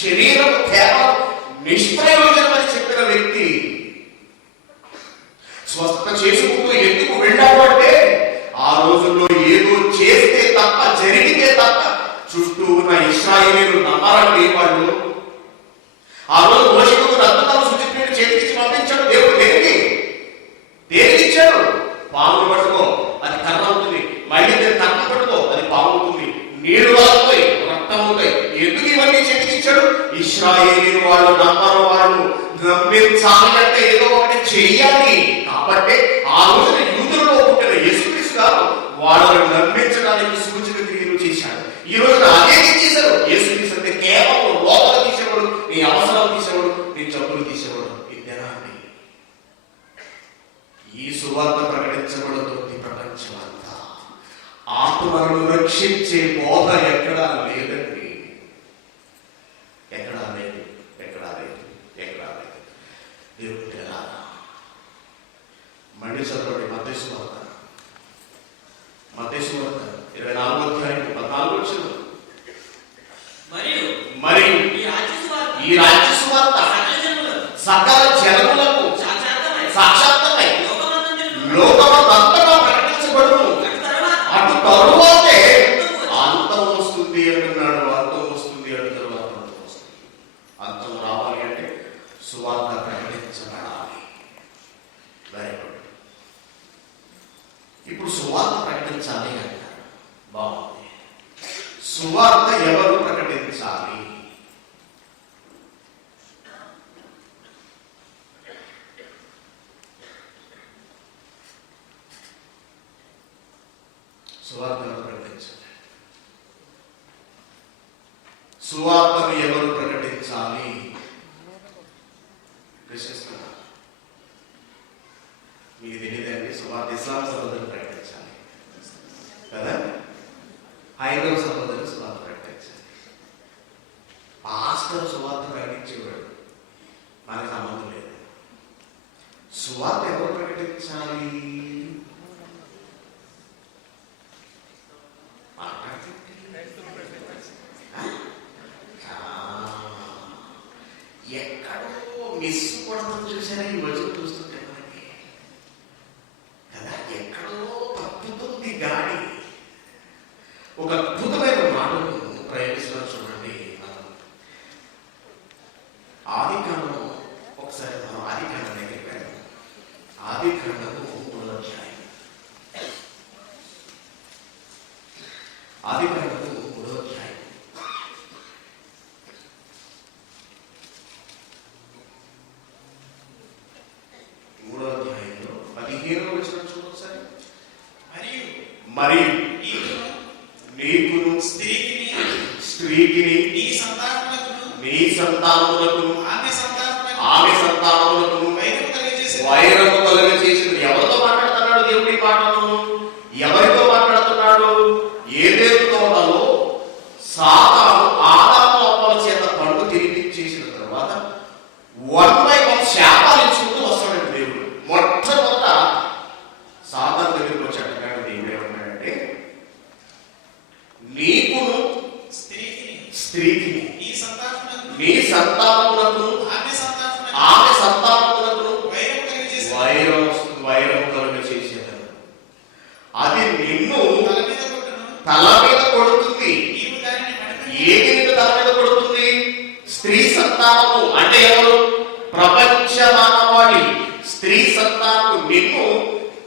శరీరం కేవలం నిష్ప్రయోజనమని చెప్పిన వ్యక్తి స్వస్థ చేసుకుంటూ ఎందుకు వెళ్ళాడు అంటే ఆ రోజుల్లో ఏదో చేస్తే తప్ప, జరిగితే తప్ప ఇచ్చాడు. ఇశ్రాయేలు వాళ్ళు నమ్మరు, వాళ్ళు నమ్మించాలి అంటే ఏదో ఒకటి చెయ్యాలి. కాబట్టి ఆ రోజున యూదులలో పుట్టిన యేసుక్రీస్తు గారు వాళ్ళని నమ్మించడానికి సూచక క్రియలు చేశాడు. ఈ రోజున అదే చేశారు. యేసుక్రీస్తు అంటే కేవలం లోపల తీసేవాడు, నీ అవసరాలు తీసేవాడు, నీ జబ్బులు తీసేవాడు. ఇదేనాండి ఈ సువార్త ప్రకటించబడుతుంది ప్రపంచమంతా. ఆత్మలను రక్షించే బోధ ఎక్కడా లేదండి. ఎక్కడా లేదు, ఎక్కడా లేదు, ఎక్కడా లేదు. దేవుడు ఎలా మళ్ళీ చదవండి. మత్తయి సువార్త 24వ అధ్యాయం 14వ వచనం. మరియు ఈ రాజ్య సువార్త సకల జనములకు సాక్షాత్తమై లోకమంతటా ప్రకటించబడును. అటు తరువాతే అంతం వస్తుంది అంటున్నాడు. అంతం వస్తుంది అటు తరువాత అంతం వస్తుంది. అంతం రావాలి అంటే సువార్త ప్రకటించబడాలి. Very good. ఇప్పుడు సువార్త ప్రకటించాలి అంటారు. బాగుంది. సువార్త ఎవరు ప్రకటించాలి? సువార్తను ప్రకటించాలి. సువార్తను ఎవరు ప్రకటించాలి? ప్రశ్నిస్తున్నా. మీకు తెలియదండి, సువార్త ఇస్లాం సహోదరులు ప్రకటించాలి కదా, హైందవ సహోదరులు సువార్త ప్రకటించాలి. పాస్టర్ సువార్త ప్రకటించేవాడు, మనకు సంబంధం లేదు. సువార్త ఎవరు ప్రకటించాలి? ఎక్కడో మిస్ కొడతాం చూసారా ఈ వచనం చూస్తుంటే మనకి కదా, ఎక్కడో తప్పుతుంది గాడి. ఒక అద్భుతమైన మాటను ప్రయోగిస్తున్నా చూడండి. ఆదికాండము, ఒకసారి మనం ఆదికాండం దగ్గరికి వెళ్ళాం. ఆదికాండము 3వ అధ్యాయం. ఆదికాండము 3వ అధ్యాయం 3వ అధ్యాయంలో 15వ వచనం చూడండి ఒకసారి. మరియు నీకును స్త్రీకిని నీ సంతానములకును ఆమె సంతానములకును వైరము కలుగజేసింది. ఎవరితో మాట్లాడుతున్నాడు దేవుడి మాటను? ఎవరితో మాట్లాడుతున్నాడు? ఏదైనా తోటలో సాతాను ఆదాము అవ్వల చేత పండు తినిపించేసిన తర్వాత 1 by 1 శాపాలు ఇచ్చుకుంటూ వస్తాడు దేవుడు. మొట్టమొదట సాతాను దగ్గరికి వచ్చాడు. కానీ దేవుడు ఏమన్నాడంటే, నీకును స్త్రీకి నీ సంతానములకు ఆమె సంతానములకు వైరం కలుగజేసేదను. అది నిన్ను తల మీద కొడుతుంది. ఏది నిన్ను తల మీద కొడుతుంది? స్త్రీ సంతానము అంటే ఎవరు? ప్రపంచ మానవాళి. స్త్రీ సంతానము నిన్ను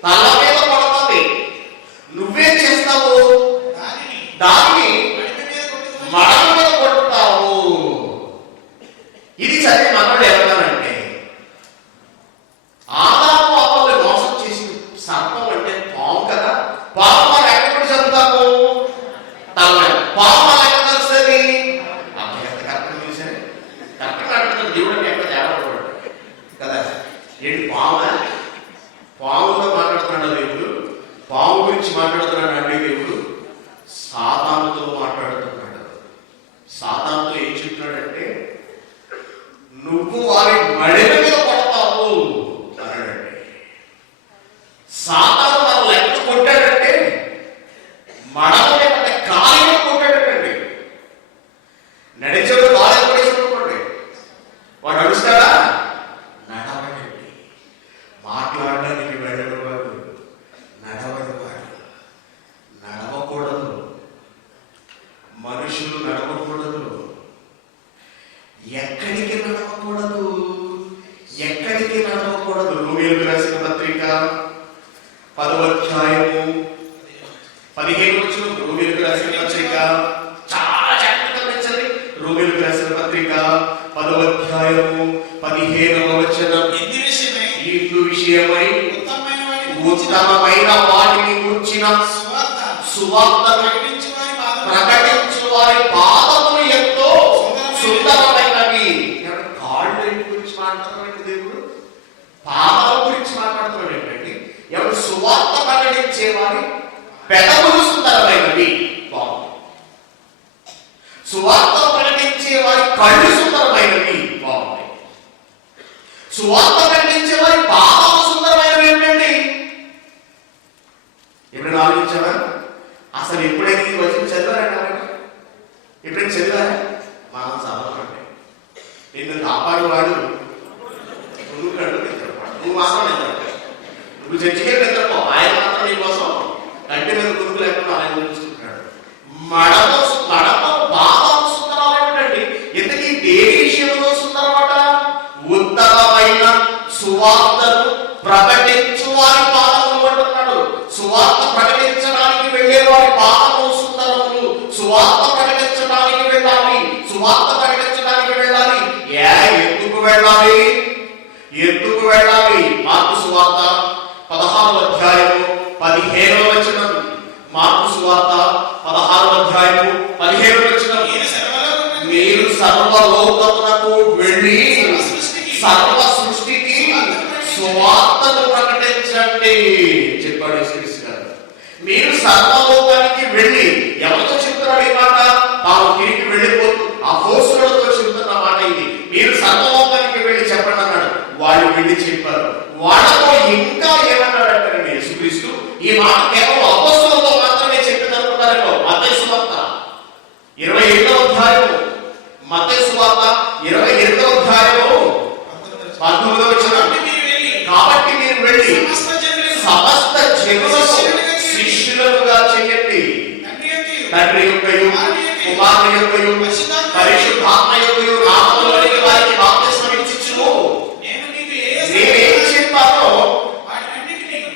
తల మీద కొడుతుంది. నువ్వేం చేస్తావు? దానిని మడమ మీద కొట్టుతావు. ఇది చదివి మనోడు ఎవరంటే, ఆదాము అవ్వలు మోసం చేసిన సర్పం అంటే పాము కదా. పాము మనం ఎక్కడ చదువుతాము? తల. పాము మనం ఎక్కడ తెలుస్తుంది? అబ్బాయి ఎంత కరెక్ట్గా చూసారు. కరెక్ట్గా అంటున్నాడు దేవుడు ఎక్కడ తేడాడు కదా. ఏంటి పాము? పాముతో మాట్లాడుతున్నాడు దేవుడు. పాము గురించి మాట్లాడుతున్నాడు అంటే దేవుడు సాతానుతో మాట్లాడుతున్నాడు. సాతానుతో ఏం చెప్తున్నాడంటే, నువ్వు వారి మడిల మీద కొడతావు అన్నాడండి. సాతాను మనల్ని ఎక్కడ కొట్టాడంటే, మడమ మీద కాలిలో కొట్టాడండి. నడిచేవాడు కాలు పడేసుకోండి, వాడు నడుస్తాడా? నడవడండి. మాట్లాడడానికి వెళ్ళడు వాడు, నడవడు వాడు. నడవకూడదు, మనుషులు నడవకూడదు. ఎక్కడికి నడవకూడదు? ఎక్కడికి నడవకూడదు? రోమీయులకు రాసిన పత్రిక 10వ అధ్యాయము 15వ వచనం. రోమీయులకు రాసిన పత్రిక చాలా జాగ్రత్తగా గమనించండి. రోమీయులకు రాసిన పత్రిక అధ్యాయము 15వ వచనం. ఇందు విషయమై ఉత్తమమైన వాటిని గుర్చిన సువార్తను ప్రకటించు వారి పాదములు ఎంతో సుందరమైనవి. కాళ్ళు గురించి మాట్లాడుతున్నాడు దేవుడు, పాదాల గురించి మాట్లాడుతున్నాడు ఏంటండి? ఎవరు సువార్త ప్రకటించే వారి పెదవులు సుందరమైనవి. సువార్త ప్రకటించే వారి కళ్ళు సుందరమైనవి. బాగున్నాయి. సువార్త ప్రకటించే వారి పాదాలు సుందరమైనవి ఏంటండి? ఎప్పుడైనా ఆలోచించారా? అసలు ఎప్పుడైనా ఈ వచనం చదివారండి? ఎప్పుడైనా చదివారా? మనం చదవండి. నిన్ను కాపాడువాడు నువ్వు మాత్రం నిద్రపో. నువ్వు చర్చికే నిద్రపో, ఆయన మాత్రం నీ కోసం కంటి మీద గురువు లేకుండా ఆయన చూసుకుంటున్నాడు. మడమ పాదం సుందరం ఏమిటండి? ఇంతకీ దేని విషయంలో సుందరమాట? ఉత్తమమైన సువార్తను ప్రకటించు వారి పాదములు అంటున్నాడు. సువార్త ప్రకటించడానికి వెళ్ళే వారి పాదములు సుందరములు. సువార్త ప్రకటించడానికి వెళ్ళాలి, సువార్త ప్రకటించడానికి వెళ్ళాలి. ఎందుకు వెళ్ళాలి? ఎందుకు వెళ్ళాలి? మార్కు సువార్త 16వ అధ్యాయము 15వ వచనం. మార్కు సువార్త 16వ అధ్యాయము 15వ వచనం. మీరు సర్వలోకమునకు వెళ్ళి సర్వ సృష్టికి సువార్తను ప్రకటించండి చెప్పాడు యేసుక్రీస్తు గారు. మీరు సర్వలోకానికి వెళ్ళి, ఎవరితో చెప్తున్నాడు ఈ మాట? తాను తిరిగి వెళ్ళిపోతూ అపోస్తలులతో చెబుతున్న మాట ఇది. మీరు సర్వలోకానికి వెళ్ళి చెప్పండి అన్నాడు. వాళ్ళు వెళ్ళి చెప్పారు. వాళ్ళతో ఇంకా ఏమన్నాడంటే యేసుక్రీస్తు, ఈ మాట కేవలం అపోస్తలులతో మాత్రమే చెప్పింది అనుకుంటారేమో. మత్తయి సువార్త 27వ అధ్యాయము, మత్తయి సువార్త 28వ అధ్యాయము 19వ వచనం. కాబట్టి మీరు వెళ్ళి సమస్త జనులను శిష్యులుగా చేయండి. తండ్రి యొక్కయు కుమారుని యొక్కయు పరిశుద్ధాత్మ యొక్కయు నామములోనికి వారికి బాప్తిస్మం ఇచ్చుచును. నేనేం చెప్పానో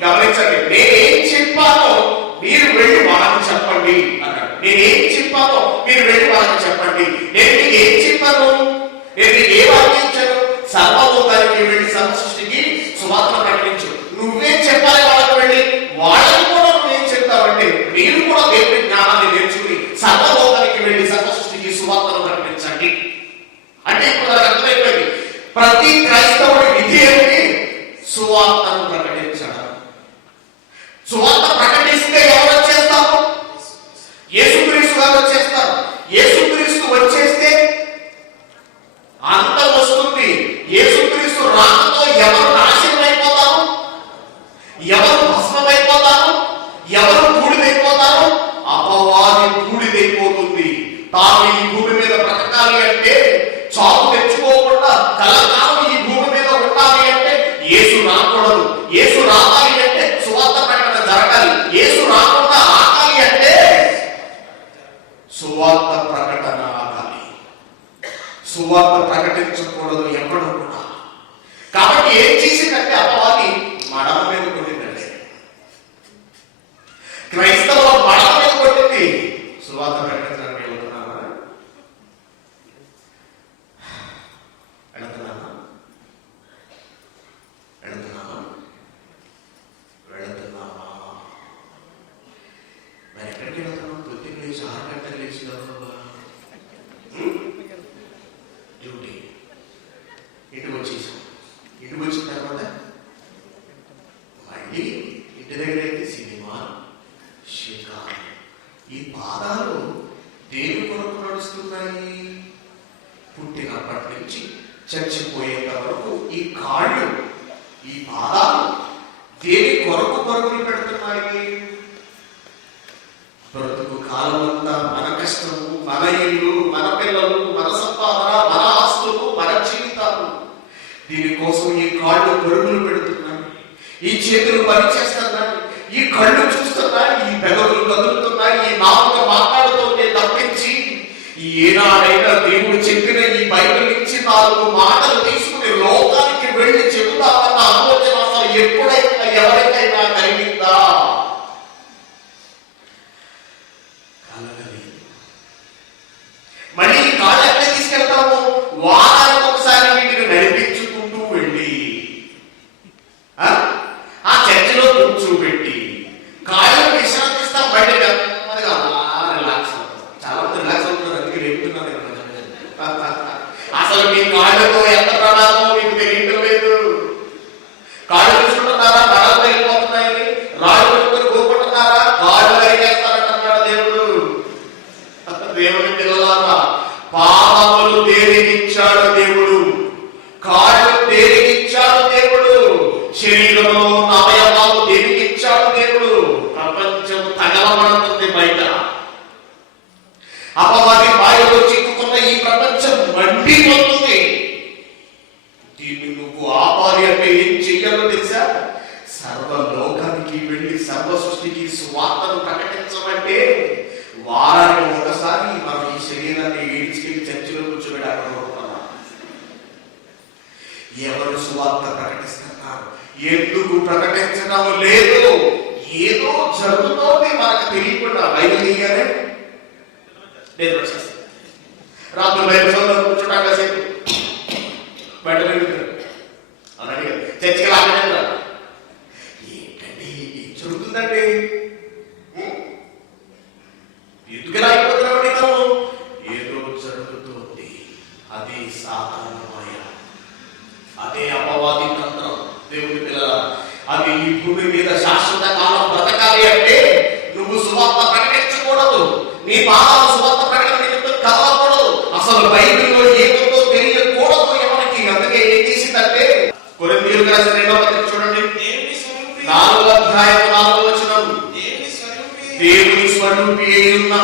గమనించండి. నేనేం చెప్పానో మీరు వెళ్ళి వాళ్ళకి చెప్పండి అన్నాడు. నేనేం చెప్పానో మీరు వెళ్ళి వాళ్ళకి చెప్పండి. నేను మీకు ఏం చెప్పాను? నేను నీకు ఏ వాక్యం ఇచ్చాను? సర్వలోకానికి వెళ్ళి సర్వ సృష్టికి సువార్త ప్రకటించు. నువ్వేం చెప్పాలి వాళ్ళకి వెళ్ళి? వాళ్ళకి కూడా నువ్వేం చెప్తావంటే మీరు కూడా దేవుని జ్ఞానాన్ని నేర్చుకుని సర్వలోకానికి వెళ్ళి సర్వ సృష్టికి సువార్తను ప్రకటించండి అంటే ఇప్పుడు నాకు అర్థమైపోయింది. ప్రతి క్రైస్తవుడి విధి ఏమిటి? సువార్తను ప్రకటించడం. సువార్త ప్రకటిస్తే ఎవరు వచ్చేస్తారు? యేసుక్రీస్తు గారు వచ్చేస్తారు. యేసుక్రీస్తు వచ్చేస్తే అంతం వస్తుంది. యేసుక్రీస్తు రాకతో ఎవరు నాశనం అయిపోతారు? ఎవరు భస్మమైపోతారు? ఎవరు బూడిదైపోతారు? అపవాది బూడిదైపోతుంది. తాను ఈ భూమి మీద బ్రతకాలి అంటే, చావు తెచ్చుకోకుండా కలకాలం ఈ భూమి మీద ఉండాలి అంటే యేసు రాకూడదు. యేసు రావాలి అంటే సువార్త ప్రకటన జరగాలి. యేసు రాకుండా ఆగాలి అంటే సువార్త ప్రకటన ఆగాలి. సువార్త ప్రకటించకూడదు ఎప్పుడు కూడా. కాబట్టి ఏం చేసిందంటే అపవాది మడమ మీద కొట్టిందండి. క్రైస్తవుల మడమ మీద కొట్టింది. సువార్త ప్రకటించడానికి వెళ్తున్నామా? వెళుతున్నామా? మరి ఎక్కడికి వెళ్తున్నాం? పొద్దున్న లేచి 6 గంటలకు లేచి డ్యూటీ. ఇంటికి వచ్చేసాం. ఇంటికి వచ్చిన తర్వాత మళ్ళీ ఇంటి దగ్గర అయితే సినిమా, షికారు. ఈ పాదాలు దేని కొరకు నడుస్తున్నాయి? పుట్టినప్పటి నుంచి చచ్చిపోయేంత వరకు ఈ కాళ్ళు, ఈ పాదాలు దేని కొరకు పరుగులు పెడుతున్నాయి? బ్రతుకు కాలం అంతా మన కష్టము, మన ఇల్లు, మన పిల్లలు, మన సంపాదన, మన ఆస్తులు, మన జీవితాలు, దీనికోసం ఈ కాళ్ళు పరుగులు పెడుతున్నాయి. ఈ చేతులు పనిచేస్తున్నాయి, ఈ కళ్ళు చూస్తున్నాయి, ఈ పెదవులు కదులుతున్నాయి, ఈ నాలుక మాట్లాడుతోంది తప్పించి ఏనాడైనా దేవుడు చెప్పిన ఈ బైబిల్ నుంచి 4 మాటలు తీసుకుని లోకానికి వెళ్ళి చెబుతామన్న ఆలోచన అసలు ఎప్పుడైనా ఎవరికైనా కలిగిందా? మళ్ళీ ఈ కాళ్ళు ఎక్కడ తీసుకెళ్తాము? వారానికి ఒకసారి తగలబడుతుంది బయట. అపవాది మాయలో చిక్కుకున్న ఈ ప్రపంచం మండిపోతుంది. దీన్ని నువ్వు ఆపాలి అంటే ఏం చెయ్యాలో తెలుసా? సర్వలోకానికి వెళ్ళి సర్వ సృష్టికి సువార్తను ప్రకటించమంటే వారానికి ఒకసారి మనం ఈ శరీరాన్ని ఈడ్చుకెళ్ళి చర్చిలో కూర్చోబెట్టాలి. ఎవరు సువార్త ప్రకటిస్తున్నారు? ఎందుకు ప్రకటించడం లేదు? ఏదో జరుగుతోంది మనకు తెలియకుండా. బైబిల్ తీయగానే నేను వచ్చేస్తాను. రాత్రి బైబిల్ చదువు కూర్చోటా కాసేపు బయట పెరుగుతారు అని అడిగారు. చర్చికి రాకుండా ఏంటండి ఏం జరుగుతుందండి? ఎందుకు ఎలా అయిపోతున్నామండి? ఏదో జరుగుతుంది. అది సాతాను మాయ, అదే అపవాది తంత్రం. దేవుని పిల్లల, అది ఈ భూమి మీద శాశ్వత కాలం బ్రతకాలి అంటే నువ్వు సువార్త ప్రకటించకూడదు. నీ పాదాలు సువార్త ప్రకటన నిమిత్తం కదలకూడదు. అసలు బైబిల్లో ఏముందో తెలియకూడదు ఎవరికి. అందుకే ఏం చేసిందంటే కొరింథీయులకు రాసిన 2వ పత్రిక చూడండి, 4వ అధ్యాయం 4వ వచనం. దేవుని స్వరూపి అయిన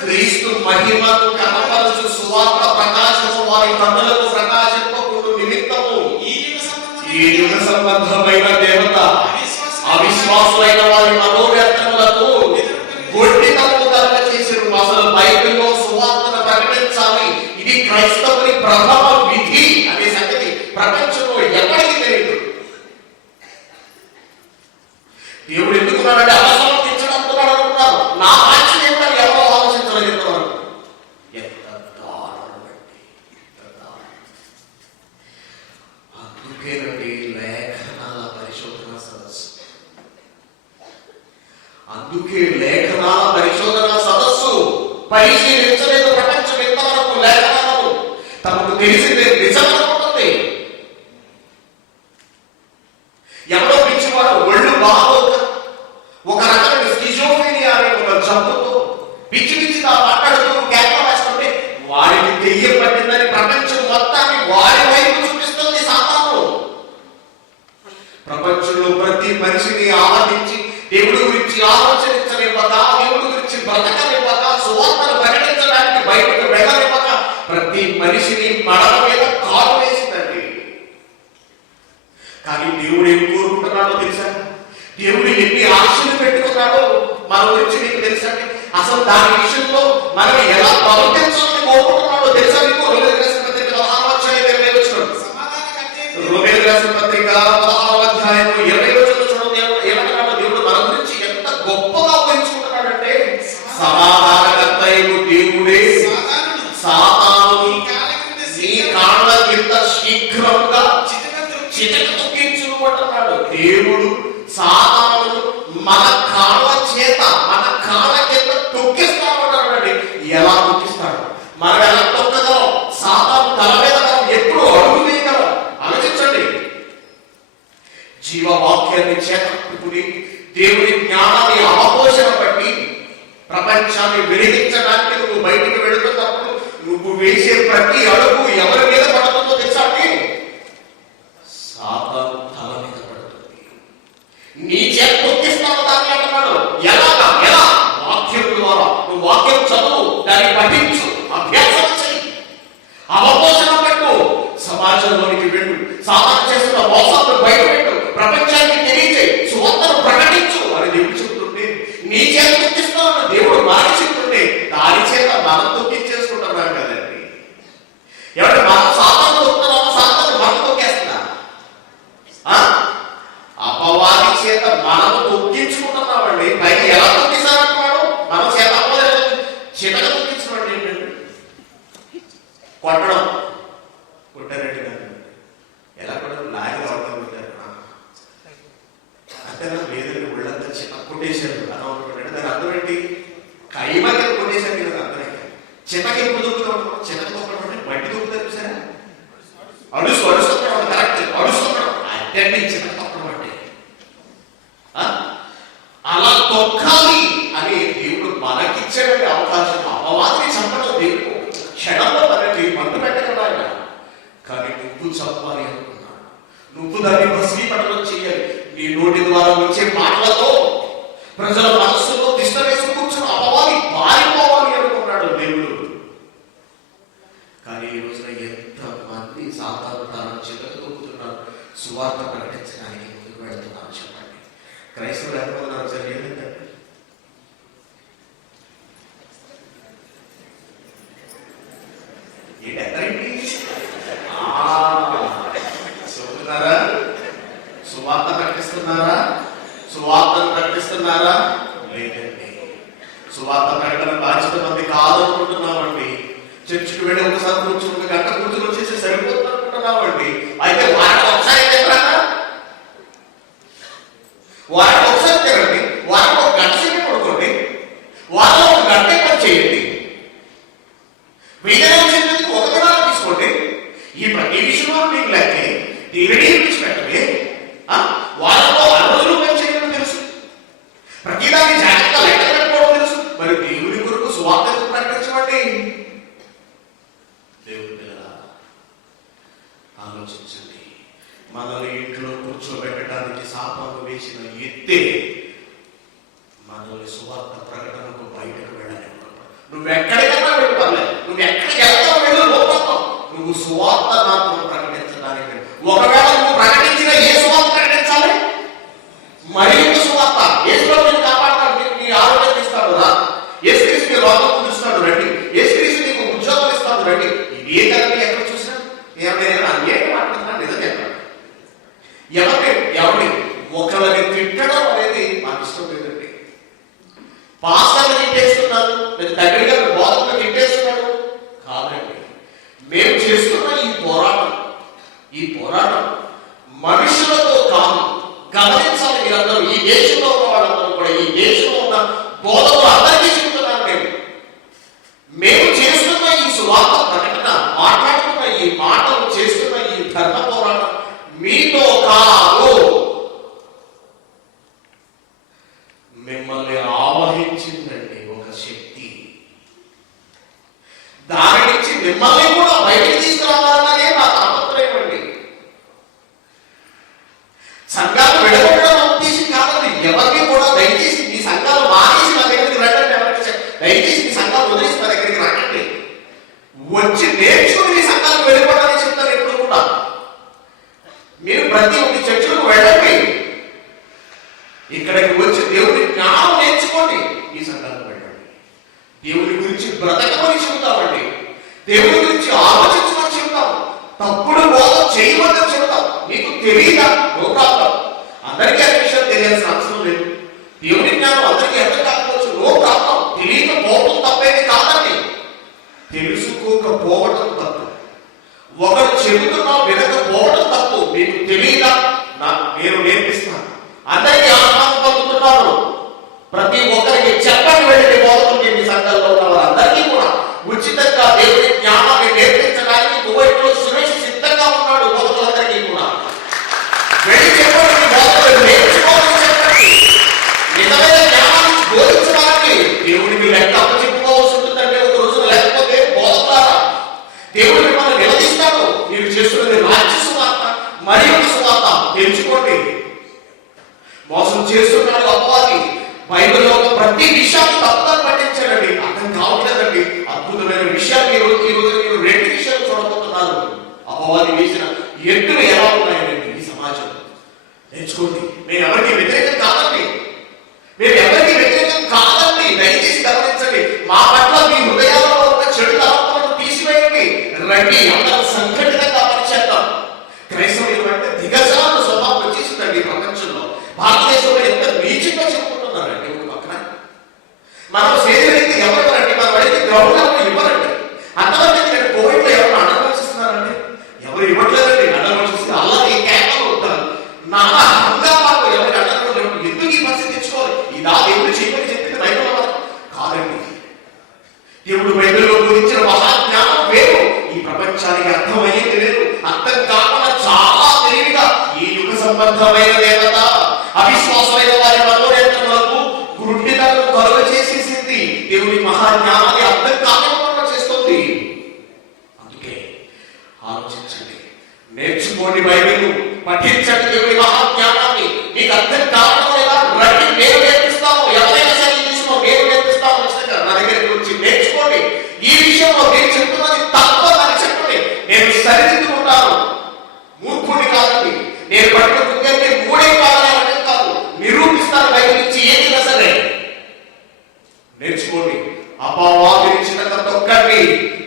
క్రీస్తు మహిమను కనపరచు సువార్త ప్రకాశము వారి కన్నులకు ప్రకాశింపకుండు నిమిత్తము ఈ యుగ సంబంధమైన దేవత అవిశ్వాసులైన వారి మనోవ్యక్తములకు గొడ్డితనము కలుగ చేసిన. అసలు బైబిల్లో సువార్తను ప్రకటించాలి, ఇది క్రైస్తవుని ప్రథమ విధి అనే సంగతి ప్రపంచంలో ఎప్పటికీ తెలియదు. దేవుడు ఎందుకున్నాడంటే అసమర్థించడం అనుకున్నారు. నా రాజ్యం ఏమని ఎవరో ఆలోచించలేదు. ఎంత దారుణం అండి, ఎంత దారుణం. అందుకేనండి లేఖనాల పరిశోధన సదస్సు. అందుకే లేఖనాల పరిశోధన సదస్సు పరిశీలించలేదు ప్రపంచం ఎంతవరకు లేఖనాలను తమకు తెలిసిందే నిజమనుకుంటుంది. ఎవరో పిచ్చివాడు ఒళ్ళు బాగోక ఒక రకమైన స్కిజోఫ్రెనియా అనే ఒక జబ్బుతో పిచ్చి పిచ్చిగా మాట్లాడుతూ కేకలు వేస్తుంటే వారికి దెయ్యం పట్టిందని ప్రపంచం మొత్తాన్ని వారి వైపు చూపిస్తుంది సాతాను. ప్రపంచంలో ప్రతి మనిషిని ఆరాధించి దేవుడి గురించి ఆలోచించనివ్వక, దేవుడి గురించి బ్రతకనివ్వక, సువార్తను ప్రకటించడానికి బయటకు వెళ్ళనివ్వక ప్రతి మనిషిని మడల మీద కాలు వేసిందండి. కానీ దేవుడు ఏం కోరుకుంటున్నాడో తెలుసా? దేవుడు ఎన్ని ఆశలు పెట్టుకున్నాడో మన గురించి నీకు తెలుసా? అసలు దాని విషయంలో మనం ఎలా ప్రవర్తించాలని కోరుకుంటున్నాడో తెలుసా మీకు? రోమేయులకు రాసిన పత్రిక 16వ అధ్యాయం 20వ వచనం. రోమేయులకు రాసిన పత్రిక 16వ అధ్యాయం 20వ వచనం చూడండి. ఏమంటున్నాడో దేవుడు మన గురించి ఎంత గొప్పగా ఊహించుకుంటున్నాడంటే, సమాధానకర్తయు దేవుడే సాతానుని నీ కాళ్ళ కింద శీఘ్రంగా చితక తొక్కించుకుంటున్నాడు. దేవుడు సాతానును మన కాళ్ళ చేత, మన కాళ్ళ కింద తొక్కిస్తామంటాడండి. ఎలా తొక్కిస్తాడు? మనం ఎలా తొక్కగలం? సాతాను తల మీద మనం ఎప్పుడు అడుగు వేయగలం? ఆలోచించండి. జీవవాక్యాన్ని చేతట్టుకుని దేవుని జ్ఞానాన్ని అవపోషణ బట్టి ప్రపంచాన్ని వెలిగించడానికి నువ్వు బయటికి వెళుతున్నప్పుడు నువ్వు వేసే ప్రతి అడుగు ఎవరి మీద పడుతుందో తెలుసా? సాతాను తల మీద పడుతుంది. నీ చేత తొక్కిస్తాను దాన్ని అంటున్నాడు. ఎలాగా? ఎలా? వాక్యం ద్వారా. నువ్వు వాక్యం చదువు, దాన్ని పఠించు, అభ్యాసం చెయ్యి, అవపోషణ పెట్టు, సమాజంలోనికి వెళ్ళు, సాతాను చేస్తున్న మోసాలను బయటపెట్టు, ప్రపంచానికి తెలియచేయి, సువార్తను ప్రకటించు అని దేవుడు చెప్తుంటే, నీ చేత తొక్కిస్తాను దేవుడు మారి చెప్తుంటే దాని చేత మనం తొక్కించేసుకుంటున్నాం కదండి. ఎవరు మనం సాతాను తొక్కుతున్నామో సాతాను మనం తొక్కేస్తున్నా? అపవాది చేత మనం తొక్కించుకుంటున్నామండి. పైకి ఎలా తొక్కిస్తానంటున్నాడు? మన చేత అపవాది చితక తొక్కించడం ఏంటండి? కొట్టడం. కొట్టారండి కదా, ఎలా కొట్టడం? లాగి అవడం కొట్టారు అంతే. లేదండి ఒళ్ళంతా చితక కొట్టేశారు అని అనుకుంటాడు. దాని అర్థం ఏంటి? కైమకి కొట్టేశారు కదా అర్థం. చితక ఎప్పుడు దొక్కుతాం? చితక తొక్కడం అంటే బండి దొక్కుతారు సరే, అడుసు అడుస్తున్నాడు. కరెక్ట్, అడుస్తున్నాడు. అంటే చితక తొక్కడం అంటే అలా తొక్కాలి అని దేవుడు మనకిచ్చాడంటే అవకాశం. అపవాదిని చంపడం దేవుడు క్షణంలో మనకి మందు పెట్టగలడు ఆయన. కానీ నువ్వు చంపాలి అనుకున్నాడు. నువ్వు దాన్ని భస్మీపటనం చేయాలి. నీ నోటి ద్వారా వచ్చే మాటలతో ప్రజల మనస్సులో తిష్ట వేసి కూర్చుని అపవాది పారిపోవాలి అనుకున్నాడు దేవుడు. కానీ ఈ రోజున ఎంతమంది సాధారణ తరం చిన్నలు తొక్కుతున్నారు, సువార్త ప్రకటించడానికి ముందుకు వెళ్తున్నారు. చెప్పండి, క్రైస్తవులు ఎంతమంది జరిగిందండి? చెబుతున్నారా? సువార్త ప్రకటిస్తున్నారా? సువార్తను ప్రకటిస్తున్నారా? లేదండి. సువార్త ప్రకటన బాధ్యత మంది కాదనుకుంటున్నామండి. చర్చికి వెళ్ళి ఒకసారి కూర్చొని ఒక గంట కూర్చొని వచ్చేసి సరిపోతుంది అనుకుంటున్నామండి. అయితే వారికి ఒకసారి తినరా? వారికి ఒకసారి తినండి, వారికి ఒక గంట సేపు పడుకోండి, వారిలో ఒక గంట పని చేయండి, వీళ్ళని వచ్చేందుకు ఒక దినాలు తీసుకోండి. ఈ ప్రతి విషయంలో మీకు లేకే దేవుడి విడిచిపెట్టండి. వాళ్ళలో 60 రూపాయలు చేయడం తెలుసు, ప్రతిదాన్ని జాగ్రత్తగా లెక్క పెట్టుకోవడం తెలుసు. మరి దేవుడి కొరకు సువార్తను ప్రకటించమండి. దేవుడి పిల్లలా ఆలోచించండి. మనల్ని ఇంట్లో కూర్చోబెట్టడానికి సాతాను వేసిన ఎత్తే మనల్ని సువార్త ప్రకటనకు బయటకు వెళ్ళనివ్వడం. నువ్వెక్కడికైనా వెళ్ళిపోలేదు, నువ్వు ఎక్కడికి వెళ్తావు వెళ్ళు, లోపడతావు. నువ్వు సువార్త మాత్రం ప్రకటించడానికి. ఒకవేళ నువ్వు ప్రకటించిన ఏ సువార్త ప్రకటించాలి? మరి సువార్త. యేసుప్రభు నిన్ను కాపాడతాడు, నీ ఆరోగ్యం ఇస్తాడు రా, యేసుక్రీస్తు నీ రోగం కుదురుస్తాడు రండి, యేసుక్రీస్తు నీకు ఉద్యోగం ఇస్తాడు రండి. ఇది ఏ కదండి ఎక్కడ చూసినా నేను అన్యాయం మాట్లాడుతున్నాను. నిజం చెప్పాను. ఎవరిని ఒకరిని తిట్టడం అనేది మాకు ఇష్టం లేదండి. పాస్టర్లు తిట్టేస్తున్నాను, లేదా దగ్గర గారు బోధకులు తిట్టేస్తున్నాడు కాదండి. మేము చేస్తున్న ఈ పోరాటం మనుషులతో కాదు. గమనించాలి మీరందరూ, ఈ దేశంలో ఉన్న వాళ్ళందరూ కూడా, ఈ దేశంలో ఉన్న బోధకులు అందరికీ చెబుతున్నాను. మేము చేస్తున్న ఈ సువార్త ప్రకటన, మాట్లాడుతున్న ఈ మాటలు, చేస్తున్న ఈ ధర్మ పోరాటం మీతో కాదు. మిమ్మల్ని ఆవహించిందండి ఒక శక్తి. దాని నుంచి మిమ్మల్ని కూడా బయటికి తీసుకురావాలన్నదే నా తాపత్రయం అండి. సంఘాలు విడగొట్టడం ఉద్దేశం కాదండి. ఎవరిని కూడా దయచేసి మీ సంఘాలు మానేసి నా దగ్గరికి రండి. ఎవరికి దయచేసి మీ సంఘాలు వదిలేసి నా దగ్గరికి రండి. వచ్చి నేర్చుకుని మీ సంఘాలకు వెళ్ళిపోవడానికి చెప్తాను ఎప్పుడు కూడా. మీరు ప్రతి ఒక్క చర్చలకు వెళ్ళండి, ఇక్కడికి వచ్చి దేవుని జ్ఞానం నేర్చుకోండి, ఈ సంఘాలకు వెళ్ళండి. దేవుని గురించి బ్రతకమని చెబుతామండి, దేవుని గురించి ఆలోచించమని చెబుతాం, తప్పుడు బోధన చేయమని చెబుతాం. మీకు తెలియదా? No problem. అందరికీ అనే విషయం తెలియాల్సిన అవసరం లేదు. దేవుని జ్ఞానం అందరికీ అర్థం కాకపోవచ్చు, నో ప్రాబ్లం. తెలియకపోవడం తప్పేది కాదండి, తెలుసుకోకపోవడం తప్పు. ఒకరు చెబుతున్నా వినకపోవడం తప్పు. మీకు తెలియదా? నేను నేర్పిస్తాను. అందరికీ ఆహ్వానం పొందుతున్నారు. ప్రతి ఒక్కరికి చెప్పని వెళ్ళి బోధకులు మీ సంఘంలో ఉన్న వారందరికీ కూడా ఉచితంగా దేవుని జ్ఞానాన్ని నేర్పించడానికి కువైట్లో సురేష్ సిద్ధంగా ఉన్నాడు. బోధకులందరికీ కూడా వెళ్ళి చెప్పండి, బోధకులు నేర్చుకోవాలని చెప్పండి. నిజమైన జ్ఞానాన్ని బోధించడానికి దేవుడికి లెక్క అప్పచెప్పుకోవాల్సి ఉంటుందంటే ఒక రోజు, లేకపోతే బోధకులారా దేవుడు మిమ్మల్ని నిలదీస్తాడు. మీరు చేస్తున్నది రాజ్య సువార్త, మరియు సువార్త తెలుసుకోండి. మోసం చేస్తున్నాడు అపవాది. బైబిల్లో ప్రతి విషయాన్ని తప్పుగా పట్టించాడండి. అర్థం కావట్లేదండి. అద్భుతమైన విషయాలు ఈ రోజు మీరు 2 విషయాలు చూడబోతున్నారు. అపవాది వేసిన ఎత్తులు ఎలా ఉన్నాయండి ఈ సమాజంలో నేర్చుకోండి. మేము ఎవరికి వ్యతిరేకం కాదండి, మేము ఎవరికి వ్యతిరేకం కాదండి. దయచేసి గమనించండి. మా పట్ల మీ హృదయాల్లో ఉన్న చెడు తలంపులను తీసివేయండి. రండి, అందరం సంఘటితంగా పనిచేద్దాం. క్రైస్తవులు అంటే దిగజాల స్వభావం వచ్చేసిందండి ప్రపంచంలో. భారతదేశంలో ఎంత నీచంగా చెప్పుకుంటున్నారండి. ఒక పక్కన మనం సేవలైతే ఎవరెవరండి, మనం అడిగితే గ్రౌండ్ లెవెల్ ఇవ్వరండి. అంతవరకు నేను కోవిడ్లో ఎవరు అనుభవిస్తున్నారండి? ఎవరు ఇవ్వట్లేదండి. అనుభవిస్తే అలాగే కేకలు ఉంటారు. నా హంగామాకు ఎవరికి అడ్డంలో ఎందుకు ఈ పరిస్థితి తెచ్చుకోవాలి? ఇదా దేవుడు చేయమని చెప్పింది బైబిల్లో కాదండి. దేవుడు బైబిల్లో గురించిన మహాజ్ఞానం వేరు, ఈ ప్రపంచానికి అర్థమయ్యేది వేరు. అర్థం కాకుండా చాలా తెలివిగా ఈ యుగ సంబంధమైన దేవత అవిశ్వాసమైన వారి మనోనేత్రములకు గుడ్డితనం కలుగ చేసేసింది. దేవుని మహాజ్ఞానాన్ని అర్థం కాకుండా చేస్తుంది. అందుకే ఆలోచించండి, నేర్చుకోండి, బైబిల్ పఠించండి, దేవుని మహాజ్ఞానాన్ని. మీకు అర్థం కావడం ఎలా? రండి, నేను నేర్పిస్తాము. నేర్చుకోండి. అపవాదిని చిన్నగా తొక్కండి.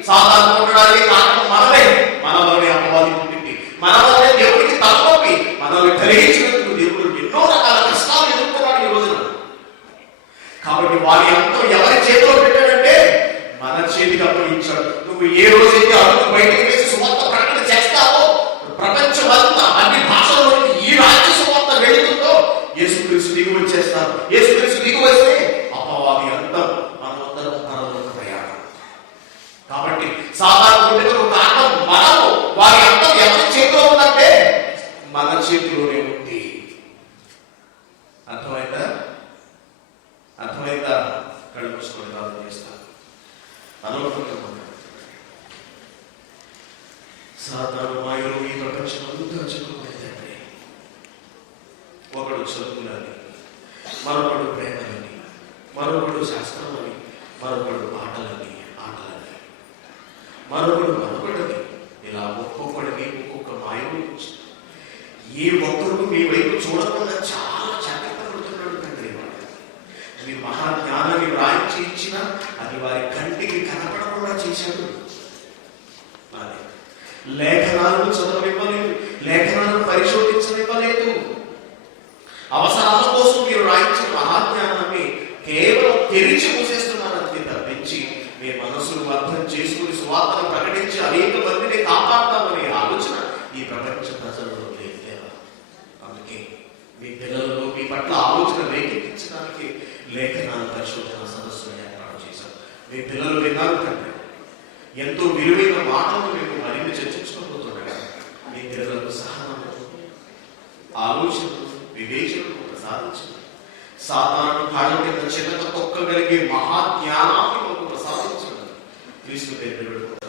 సాతాను ఉండడానికి కారణం మనమే. మన వల్లనే అపవాది పుట్టింది. మన వల్లనే దేవుడికి తలనొప్పి. మనల్ని కలిగించినందుకు దేవుడు ఎన్నో రకాల కష్టాలు ఎదుర్కొన్నాడు ఈ రోజున. కాబట్టి వారి అంతం ఎవరి చేతిలో పెట్టాడంటే మన చేతికి అప్పగించాడు. నువ్వు ఏ రోజైతే అడుగు బయటకు వేసి సువార్త ప్రకటన చేస్తావో, ప్రపంచమంతా అన్ని భాషల్లోకి ఈ రాజ్య సువార్త వెళుతుందో, యేసుక్రీస్తు దిగి వచ్చేస్తాడు. యేసుక్రీస్తు దిగి వస్తే అపవాది అంతం, మనమందరం పరలోక ప్రయాణం. కాబట్టి సాతాను పుట్టుకకు కారణం మనము. వారి అంతం ఎవరి చేతిలో ఉందంటే మన చేతిలోనే ఉంది. అర్థమైందా? అర్థమైందా? కళ్ళు మూసుకొని ప్రార్థన చేస్తాను. సాతాను మాయలో ఈ ప్రపంచం అంతా చిక్కుపోయిందండి. ఒకడు చదువులని, మరొకడు ప్రేమలని, మరొకడు శాస్త్రమని, మరొకడు ఆటలని, మరొకడిని ఇలా ఒక్కొక్కడిని ఒక్కొక్క మాయలో ఏ ఒక్కరు మీ వైపు చూడకుండా చాలా జాగ్రత్త పడుతున్నాడు తండ్రి. మీ మహాజ్ఞానాన్ని వ్రాయించి ఇచ్చిన అది వారి కంటికి కనపడకుండా చేశాడు. లేఖనాలను చదవనివ్వలేదు, లేఖనాలను పరిశోధించనివ్వలేదు. అవసరాల కోసం మీరు రాయించిన మహాజ్ఞానాన్ని కేవలం తెరిచి మూసేస్తున్నారంతే తప్పించి మీ మనసును అర్థం చేసుకుని సువార్తను ప్రకటించి అనేక మందిని కాపాడతామనే ఆలోచన ఈ ప్రపంచ ప్రజలలో లేదు. అందుకే మీ పిల్లలలో మీ పట్ల ఆలోచన రేకెత్తించడానికి లేఖనాల పరిశోధన సదస్సును ఏర్పాటు చేశాం. మీ పిల్లలు విన్నారు తండ్రి. ఎంతో విలువైన మాటలను మేము మరిన్ని చర్చించుకోబోతుండగా మీ పిల్లలకు సహనము, ఆలోచనలు, వివేచనను ప్రసాదించండి. సాతాను కాళ్ళ కింద చిన్నగా తొక్కగలిగే మహాజ్ఞానాన్ని మాకు ప్రసాదించండి. క్రీస్తు పేరు